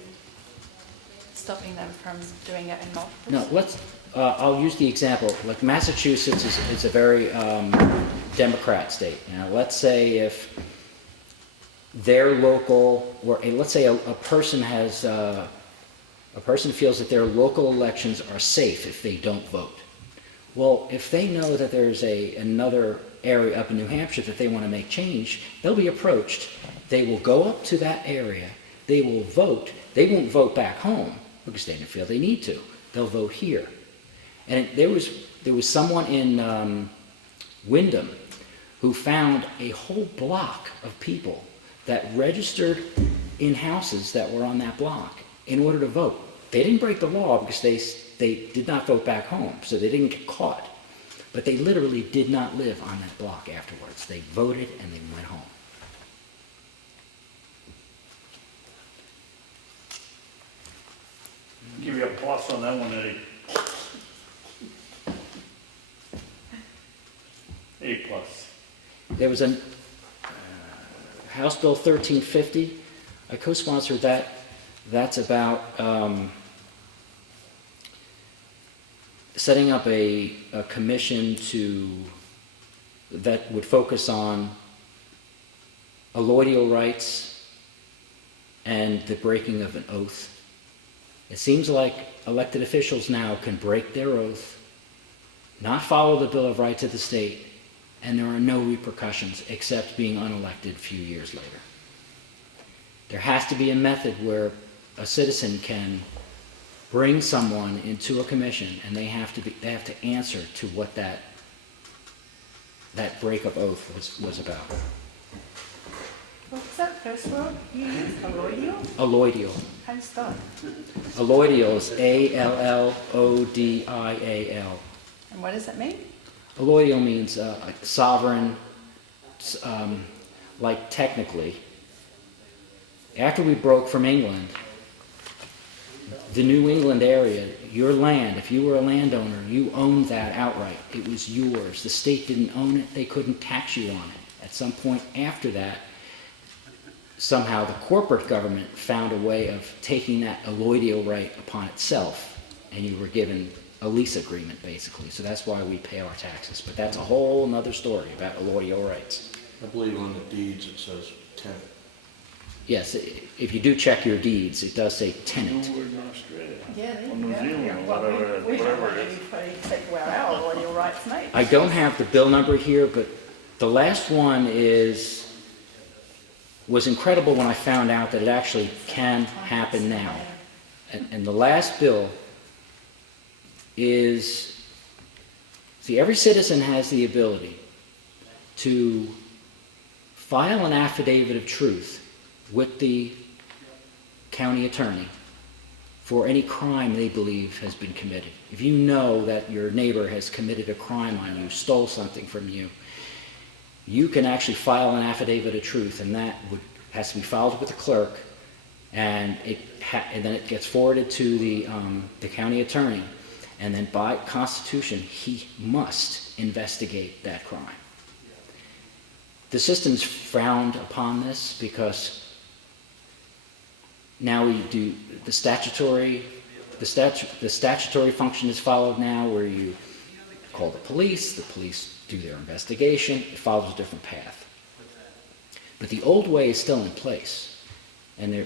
stopping them from doing it in multiple No, states? I'll use the example, like Massachusetts is a very Democrat state. Now, let's say if their local, or let's say a person has, a person feels that their local elections are safe if they don't vote. Well, if they know that there's another area up in New Hampshire that they want to make change, they'll be approached. They will go up to that area. They will vote. They won't vote back home because they don't feel they need to. They'll vote here. And there was someone in Wyndham who found a whole block of people that registered in houses that were on that block in order to vote. They didn't break the law because they did not vote back home, so they didn't get caught. But they literally did not live on that block afterwards. They voted and they went home. Give you a plus on that one, Eddie. A+. There was a House Bill 1350. I co-sponsored that. That's about setting up a commission that would focus on allodial rights and the breaking of an oath. It seems like elected officials now can break their oath, not follow the Bill of Rights of the state, and there are no repercussions except being unelected a few years later. There has to be a method where a citizen can bring someone into a commission and they have to answer to what that break of oath was about. What was that first word you used? Allodial? Allodial. How do you spell it? Allodial is A-L-L-O-D-I-A-L. And what does that mean? Allodial means like sovereign, like technically. After we broke from England, the New England area, your land, if you were a landowner, you owned that outright. It was yours. The state didn't own it. They couldn't tax you on it. At some point after that, somehow the corporate government found a way of taking that allodial right upon itself, and you were given a lease agreement, basically. So that's why we pay our taxes. But that's a whole other story about allodial rights. I believe on the deeds it says tenant. Yes, if you do check your deeds, it does say tenant. New in Australia. Yeah, there Or you New go. Zealand, Yeah, or well, whatever, we don't whatever want it is. anybody to take away our allodial rights, mate. I don't have the bill number here, but the last one was incredible when I found out that it actually can happen now. And the last bill is, see, every citizen has the ability to file an affidavit of truth with the county attorney for any crime they believe has been committed. If you know that your neighbor has committed a crime on you, stole something from you, you can actually file an affidavit of truth, and that has to be filed with the clerk, and then it gets forwarded to the county attorney, and then by Constitution, he must investigate that crime. The system's frowned upon this because now we do the statutory function is followed now, where you call the police do their investigation, it follows a different path. But the old way is still in place, and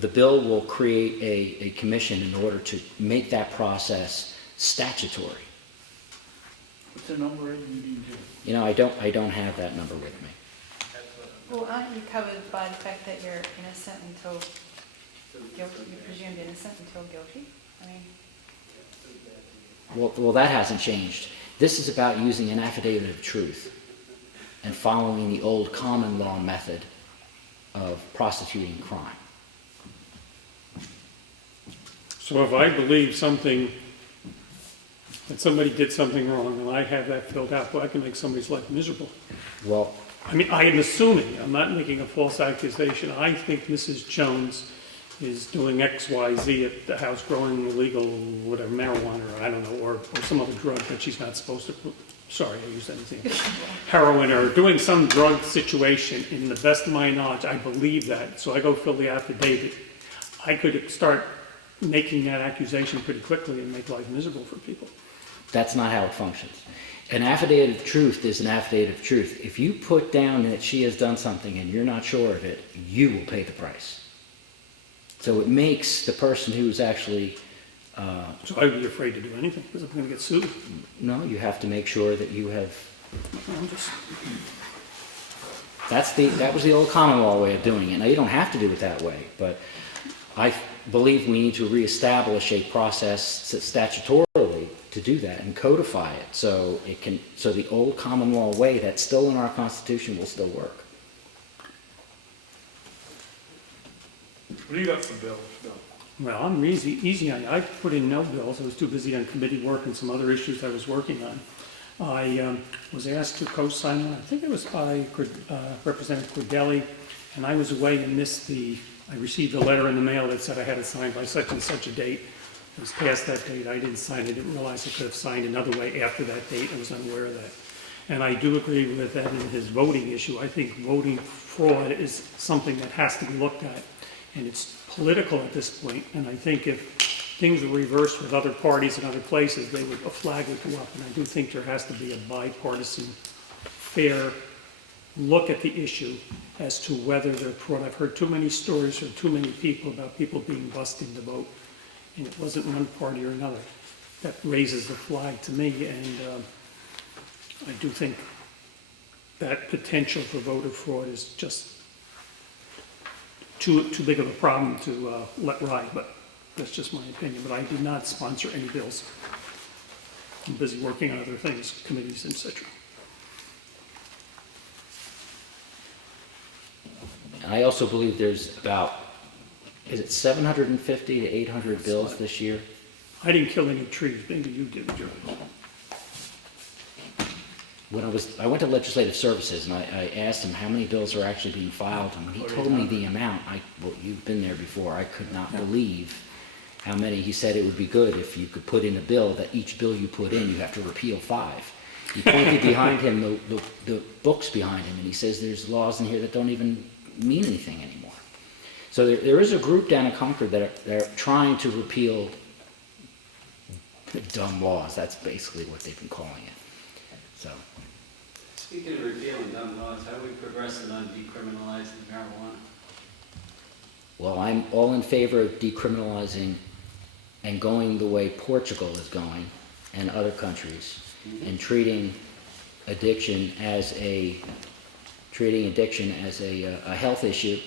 the bill will create a commission in order to make that process statutory. What's the number in you need to? You know, I don't have that number with me. Well, aren't you covered by the fact that you're innocent until guilty? You're presumed innocent until guilty? I mean, Well, that hasn't changed. This is about using an affidavit of truth and following the old common law method of prosecuting crime. So if I believe something, that somebody did something wrong, and I have that filled out, well, I can make somebody's life miserable. Well, I mean, I am assuming, I'm not making a false accusation, I think Mrs. Jones is doing X, Y, Z at the house growing illegal, whatever, marijuana, or I don't know, or some other drug that she's not supposed to, sorry, I used anything, heroin, or doing some drug situation, in the best of my knowledge, I believe that, so I go fill the affidavit. I could start making that accusation pretty quickly and make life miserable for people. that's not how it functions. An affidavit of truth is an affidavit of truth. If you put down that she has done something and you're not sure of it, you will pay the price. So it makes the person who's actually, So I'd be afraid to do anything, because I'm gonna get sued. no, you have to make sure that you have, I'm just- that was the old common law way of doing it. Now, you don't have to do it that way, but I believe we need to reestablish a process statutorily to do that and codify it so the old common law way that's still in our Constitution will still work. What do you got for bills, Bill? Well, I'm easy on you. I put in no bills. I was too busy on committee work and some other issues I was working on. I was asked to co-sign one. I think it was by Representative Cordelli, and I was away and missed I received a letter in the mail that said I had to sign by such and such a date. It was past that date. I didn't sign it. I didn't realize I could have signed another way after that date. I was unaware of that. And I do agree with that in his voting issue. I think voting fraud is something that has to be looked at. And it's political at this point. And I think if things were reversed with other parties in other places, a flag would go up. And I do think there has to be a bipartisan, fair look at the issue as to whether they're fraud. I've heard too many stories from too many people about people being busted to vote. And it wasn't one party or another. That raises the flag to me. And I do think that potential for voter fraud is just too big of a problem to let ride, but that's just my opinion. But I do not sponsor any bills. I'm busy working on other things, committees, etc. I also believe there's about, is it 750 to 800 bills this year? I didn't kill any trees, maybe you did, Joe. When I went to Legislative Services and I asked him how many bills are actually being filed, and when he told me the amount, well, you've been there before, I could not believe how many. He said it would be good if you could put in a bill that each bill you put in, you have to repeal 5. He pointed behind him, the books behind him, and he says there's laws in here that don't even mean anything anymore. So there is a group down in Concord that are trying to repeal dumb laws. That's basically what they've been calling it. So. Speaking of repealing dumb laws, how are we progressing on decriminalizing marijuana? Well, I'm all in favor of decriminalizing and going the way Portugal is going and other countries, and treating addiction as a health issue.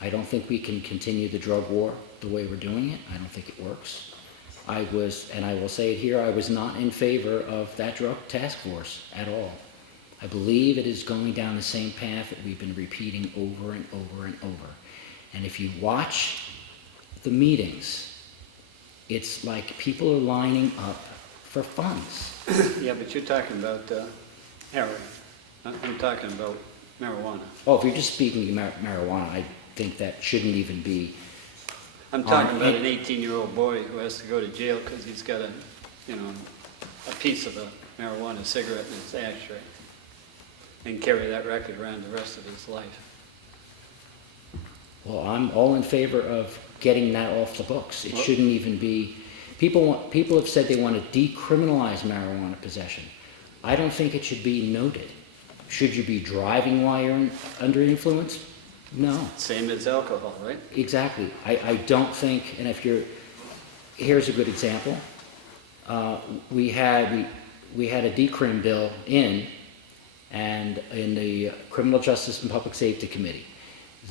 I don't think we can continue the drug war the way we're doing it. I don't think it works. I will say it here, I was not in favor of that drug task force at all. I believe it is going down the same path that we've been repeating over and over and over. And if you watch the meetings, it's like people are lining up for funds. Yeah, but you're talking about heroin. I'm talking about marijuana. Oh, if you're just speaking marijuana, I think that shouldn't even be. I'm talking about an 18-year-old boy who has to go to jail because he's got a piece of a marijuana cigarette in his ashtray and carry that record around the rest of his life. Well, I'm all in favor of getting that off the books. It shouldn't even be. People have said they want to decriminalize marijuana possession. I don't think it should be noted. Should you be driving while you're under influence? No. Same as alcohol, right? Exactly. I don't think, and here's a good example. We had a decrim bill in the Criminal Justice and Public Safety Committee.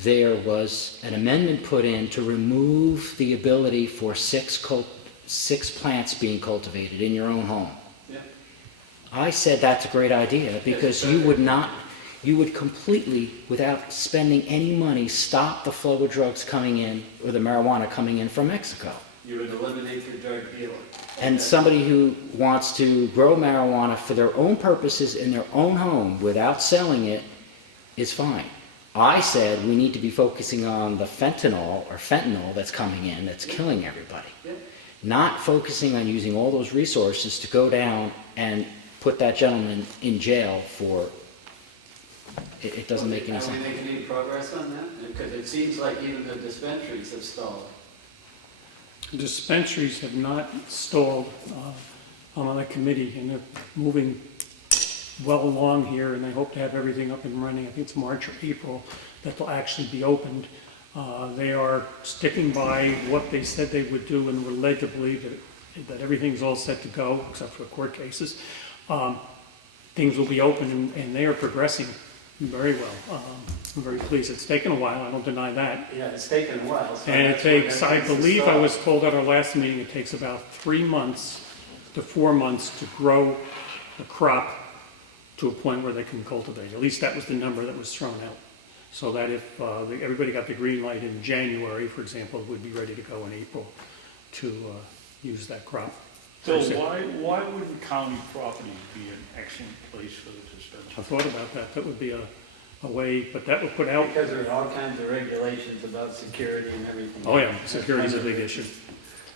There was an amendment put in to remove the ability for 6 plants being cultivated in your own home. Yeah. I said that's a great idea because you would completely, without spending any money, stop the flow of drugs coming in, or the marijuana coming in from Mexico. You would eliminate the drug dealer. And somebody who wants to grow marijuana for their own purposes in their own home without selling it is fine. I said we need to be focusing on the fentanyl that's coming in, that's killing everybody. Yeah. Not focusing on using all those resources to go down and put that gentleman in jail for, it doesn't make any Are sense. we making any progress on that? Because it seems like even the dispensaries have stalled. Dispensaries have not stalled. I'm on a committee and they're moving well along here, and I hope to have everything up and running. I think it's March or April that they'll actually be opened. They are sticking by what they said they would do, and we're led to believe that everything's all set to go, except for court cases. Things will be open, and they are progressing very well. I'm very pleased. It's taken a while, I don't deny that. Yeah, it's taken a while. So And it that's when takes, I everything's believe I stalled. was told at our last meeting, it takes about 3 months to 4 months to grow a crop to a point where they can cultivate. At least that was the number that was thrown out. So that if everybody got the green light in January, for example, it would be ready to go in April to use that crop. So why wouldn't county property be an excellent place for the dispensary? I thought about that. That would be a way, but that would put out, Because there are all kinds of regulations about security and everything. oh yeah, security is a big issue.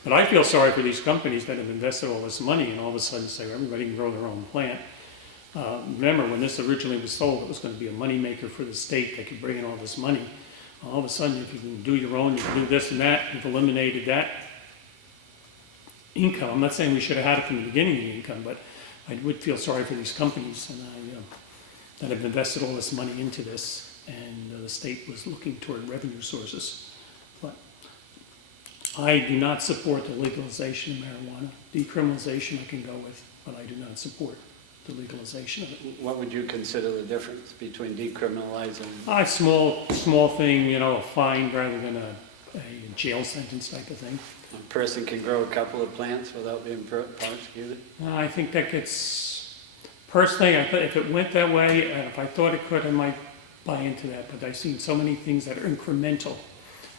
But I feel sorry for these companies that have invested all this money and all of a sudden say everybody can grow their own plant. Remember, when this originally was sold, it was gonna be a moneymaker for the state. They could bring in all this money. All of a sudden, if you can do your own, you can do this and that, you've eliminated that income. I'm not saying we should have had it from the beginning, the income, but I would feel sorry for these companies and that have invested all this money into this, and the state was looking toward revenue sources. But I do not support the legalization of marijuana. Decriminalization I can go with, but I do not support the legalization of it. What would you consider the difference between decriminalizing? A small thing, a fine rather than a jail sentence type of thing. A person can grow a couple of plants without being prosecuted? I think that gets, personally, if it went that way, if I thought it could, I might buy into that, but I've seen so many things that are incremental.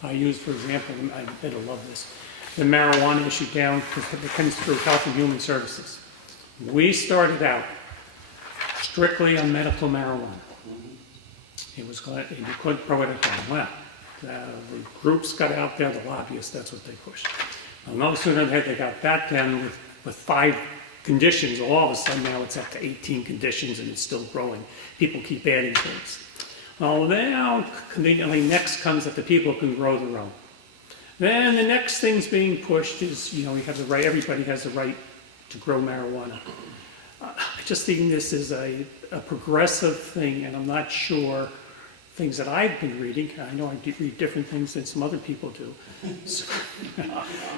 I use, for example, I better love this, the marijuana issue down, because it comes through Health and Human Services. We started out strictly on medical marijuana. It was, you couldn't grow it at home. Well, the groups got out there, the lobbyists, that's what they pushed. No sooner than they got that done with 5 conditions, all of a sudden now it's up to 18 conditions and it's still growing. People keep adding things. Well, now conveniently next comes that the people can grow their own. Then the next thing's being pushed is, we have the right, everybody has the right to grow marijuana. I just think this is a progressive thing, and I'm not sure things that I've been reading, I know I read different things than some other people do,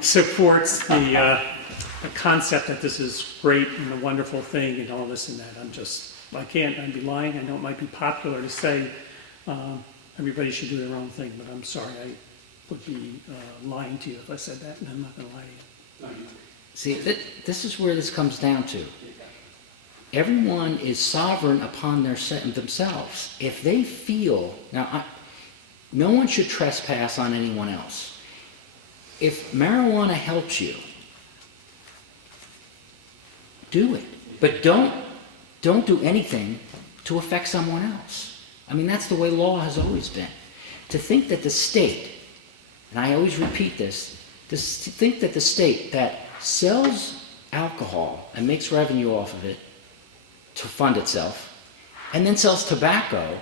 supports the concept that this is great and a wonderful thing and all this and that. I'd be lying. I know it might be popular to say everybody should do their own thing, but I'm sorry, I would be lying to you if I said that, and I'm not going to lie to you. See, this is where this comes down to. Everyone is sovereign upon themselves. If they feel, no one should trespass on anyone else. If marijuana helps you, do it. But don't do anything to affect someone else. I mean, that's the way law has always been. To think that the state, and I always repeat this, to think that the state that sells alcohol and makes revenue off of it to fund itself, and then sells tobacco,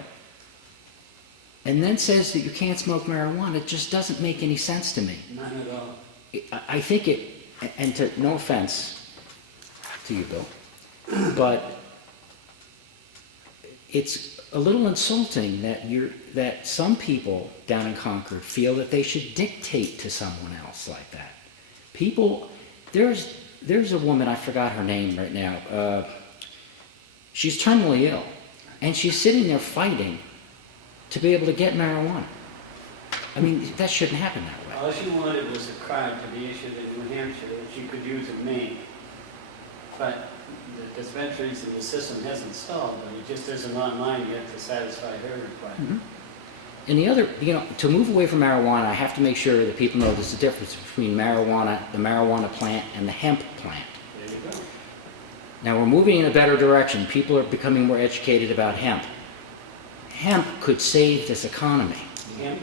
and then says that you can't smoke marijuana, it just doesn't make any sense to me. Not at all. I think no offense to you, Bill, but it's a little insulting that some people down in Concord feel that they should dictate to someone else like that. People, there's a woman, I forgot her name right now, she's terminally ill, and she's sitting there fighting to be able to get marijuana. I mean, that shouldn't happen that way. All she wanted was a card to be issued in New Hampshire that she could use in Maine. But the dispensaries and the system hasn't stalled, but it just isn't online yet to satisfy her requirement. Mm-hmm. And the other, to move away from marijuana, I have to make sure that people know there's a difference between marijuana, the marijuana plant, and the hemp plant. There you go. Now we're moving in a better direction. People are becoming more educated about hemp. Hemp could save this economy.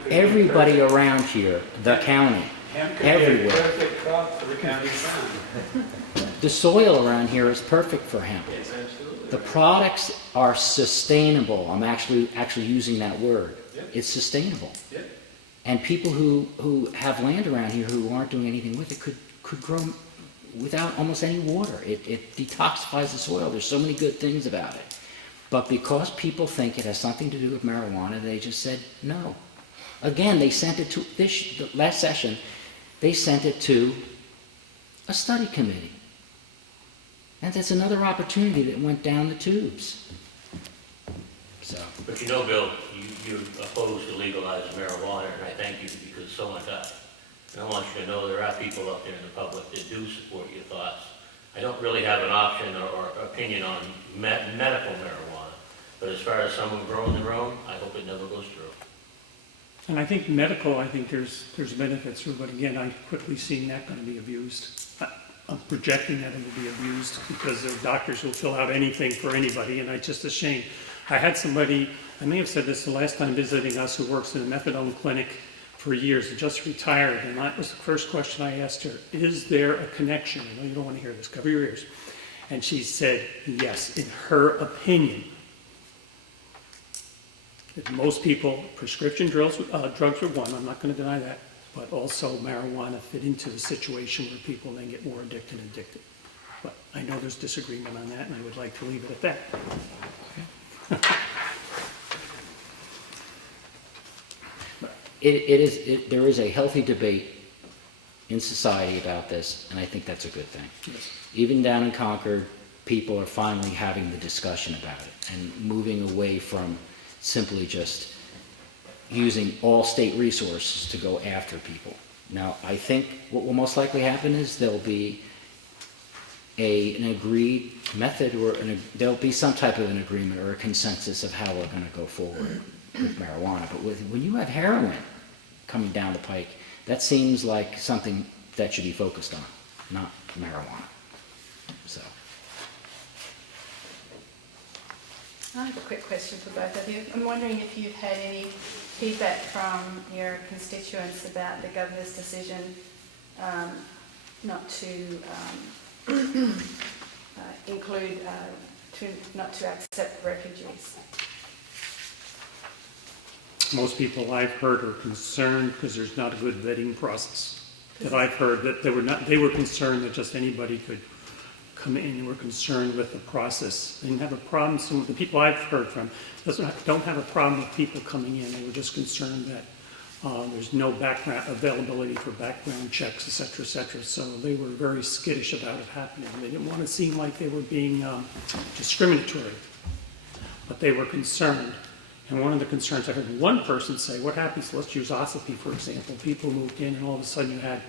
Everybody around here, the county, Hemp could everywhere. be a perfect crop for the county farm. The soil around here is perfect for hemp. Yes, absolutely. The products are sustainable. I'm actually using that word. Yep. It's sustainable. Yep. And people who have land around here who aren't doing anything with it could grow without almost any water. It detoxifies the soil. There's so many good things about it. But because people think it has something to do with marijuana, they just said no. Again, they sent it to, the last session, they sent it to a study committee. And that's another opportunity that went down the tubes. So. But Bill, you oppose to legalizing marijuana, and I thank you because so much I. And I want you to know there are people out there in the public that do support your thoughts. I don't really have an option or opinion on medical marijuana, but as far as someone growing their own, I hope it never goes through. And I think medical, there's benefits for, but again, I'm quickly seeing that going to be abused. I'm projecting that it will be abused because the doctors will fill out anything for anybody, and it's just a shame. I had somebody, I may have said this the last time visiting us, who works in a methadone clinic for years, and just retired, and that was the first question I asked her. Is there a connection? I know you don't want to hear this, cover your ears. And she said, yes, in her opinion, that most people, prescription drugs are one, I'm not going to deny that, but also marijuana fit into the situation where people then get more addicted and addicted. But I know there's disagreement on that, and I would like to leave it at that. There is a healthy debate in society about this, and I think that's a good thing. Yes. Even down in Concord, people are finally having the discussion about it and moving away from simply just using all state resources to go after people. Now, I think what will most likely happen is there'll be an agreed method, or there'll be some type of an agreement or a consensus of how we're going to go forward with marijuana. But when you have heroin coming down the pike, that seems like something that should be focused on, not marijuana. So. I have a quick question for both of you. I'm wondering if you've had any feedback from your constituents about the governor's decision not to not to accept refugees. Most people I've heard are concerned because there's not a good vetting process. That I've heard that they were concerned that just anybody could come in, and were concerned with the process. They didn't have a problem, some of the people I've heard from don't have a problem with people coming in. They were just concerned that there's no background availability for background checks, et cetera, et cetera. So they were very skittish about it happening. They didn't want to seem like they were being discriminatory, but they were concerned. And one of the concerns, I heard one person say, what happens, let's use Ossipee, for example. People moved in and all of a sudden you had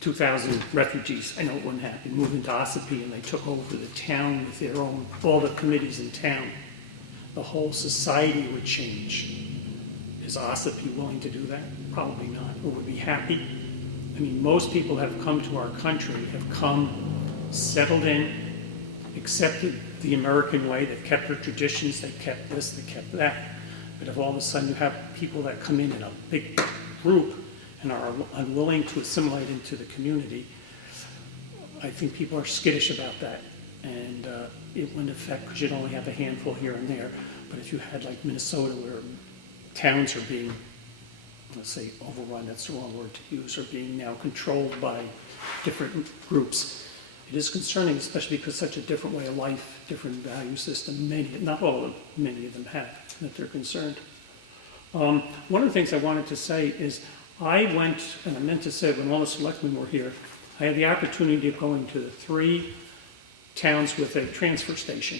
2,000 refugees. I know it wouldn't happen. Moved into Ossipee and they took over the town with their own, all the committees in town. The whole society would change. Is Ossipee willing to do that? Probably not. Or would be happy? I mean, most people have come to our country, have come, settled in, accepted the American way. They've kept their traditions, they've kept this, they kept that. But if all of a sudden you have people that come in a big group and are unwilling to assimilate into the community, I think people are skittish about that. And it wouldn't affect, because you'd only have a handful here and there. But if you had like Minnesota, where towns are being, let's say overrun, that's the wrong word to use, are being now controlled by different groups, it is concerning, especially because such a different way of life, different value system, not all of them, many of them have, that they're concerned. One of the things I wanted to say is I went, and I meant to say when all the selectmen were here, I had the opportunity of going to the 3 towns with a transfer station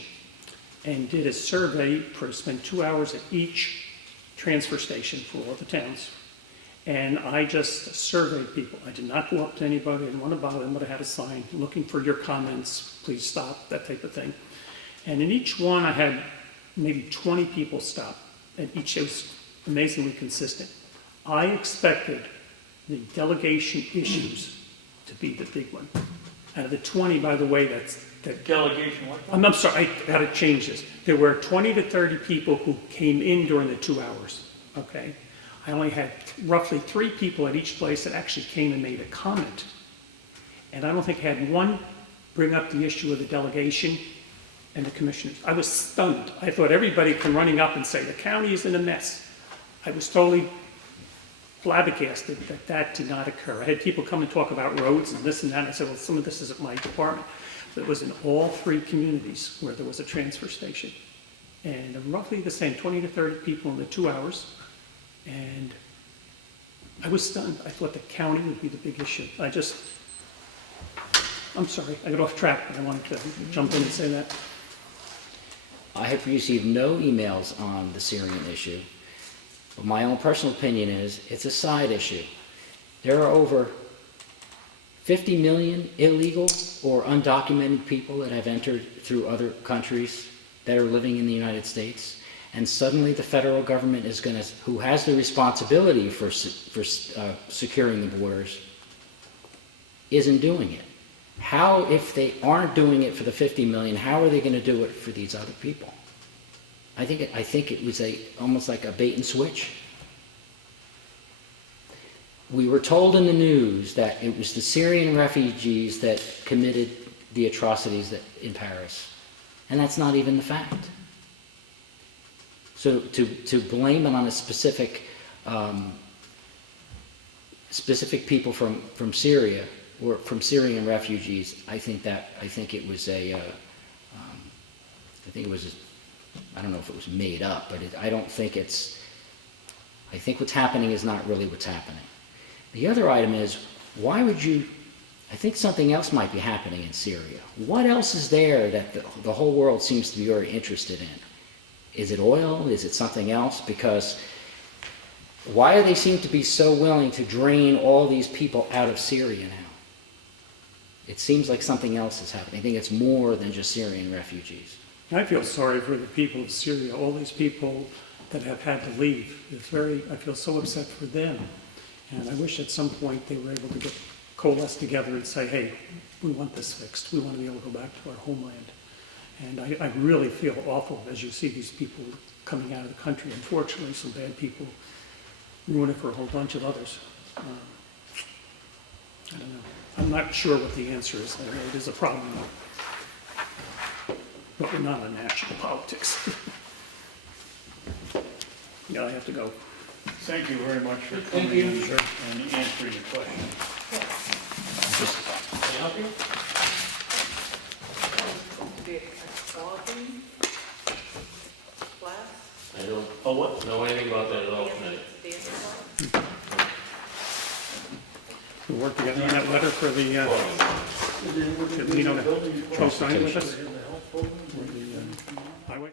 and did a survey, spent 2 hours at each transfer station for all the towns. And I just surveyed people. I did not go up to anybody. I didn't want to bother them, but I had a sign looking for your comments, please stop, that type of thing. And in each one, I had maybe 20 people stop, and each was amazingly consistent. I expected the delegation issues to be the big one. Out of the 20, by the way, Delegation, what? I'm sorry, I got to change this. There were 20 to 30 people who came in during the 2 hours, okay? I only had roughly 3 people at each place that actually came and made a comment. And I don't think I had one bring up the issue of the delegation and the commissioners. I was stunned. I thought everybody come running up and say, the county is in a mess. I was totally flabbergasted that that did not occur. I had people come and talk about roads and this and that. And I said, well, some of this isn't my department. So it was in all 3 communities where there was a transfer station. And roughly the same, 20 to 30 people in the 2 hours. And I was stunned. I thought the county would be the big issue. I'm sorry, I got off track, but I wanted to jump in and say that. I have received no emails on the Syrian issue, but my own personal opinion is it's a side issue. There are over 50 million illegal or undocumented people that have entered through other countries that are living in the United States. And suddenly the federal government is going to, who has the responsibility for securing the borders, isn't doing it. How, if they aren't doing it for the 50 million, how are they going to do it for these other people? I think it was almost like a bait and switch. We were told in the news that it was the Syrian refugees that committed the atrocities that in Paris. And that's not even the fact. So to blame it on a specific people from Syria or from Syrian refugees, I think it was I don't know if it was made up, but I think what's happening is not really what's happening. The other item is, why would you, I think something else might be happening in Syria. What else is there that the whole world seems to be very interested in? Is it oil? Is it something else? Because why do they seem to be so willing to drain all these people out of Syria now? It seems like something else is happening. I think it's more than just Syrian refugees. I feel sorry for the people of Syria, all these people that have had to leave. I feel so upset for them. And I wish at some point they were able to coalesce together and say, hey, we want this fixed. We want to be able to go back to our homeland. And I really feel awful as you see these people coming out of the country. Unfortunately, some bad people ruin it for a whole bunch of others. I don't know. I'm not sure what the answer is. I know it is a problem, but we're not on national politics. Yeah, I have to go. Thank you very much for coming in and answering the question. Can I help you? I don't Oh, what? know anything about that at all tonight. We'll work together on that letter for the, Lino to co-sign with us.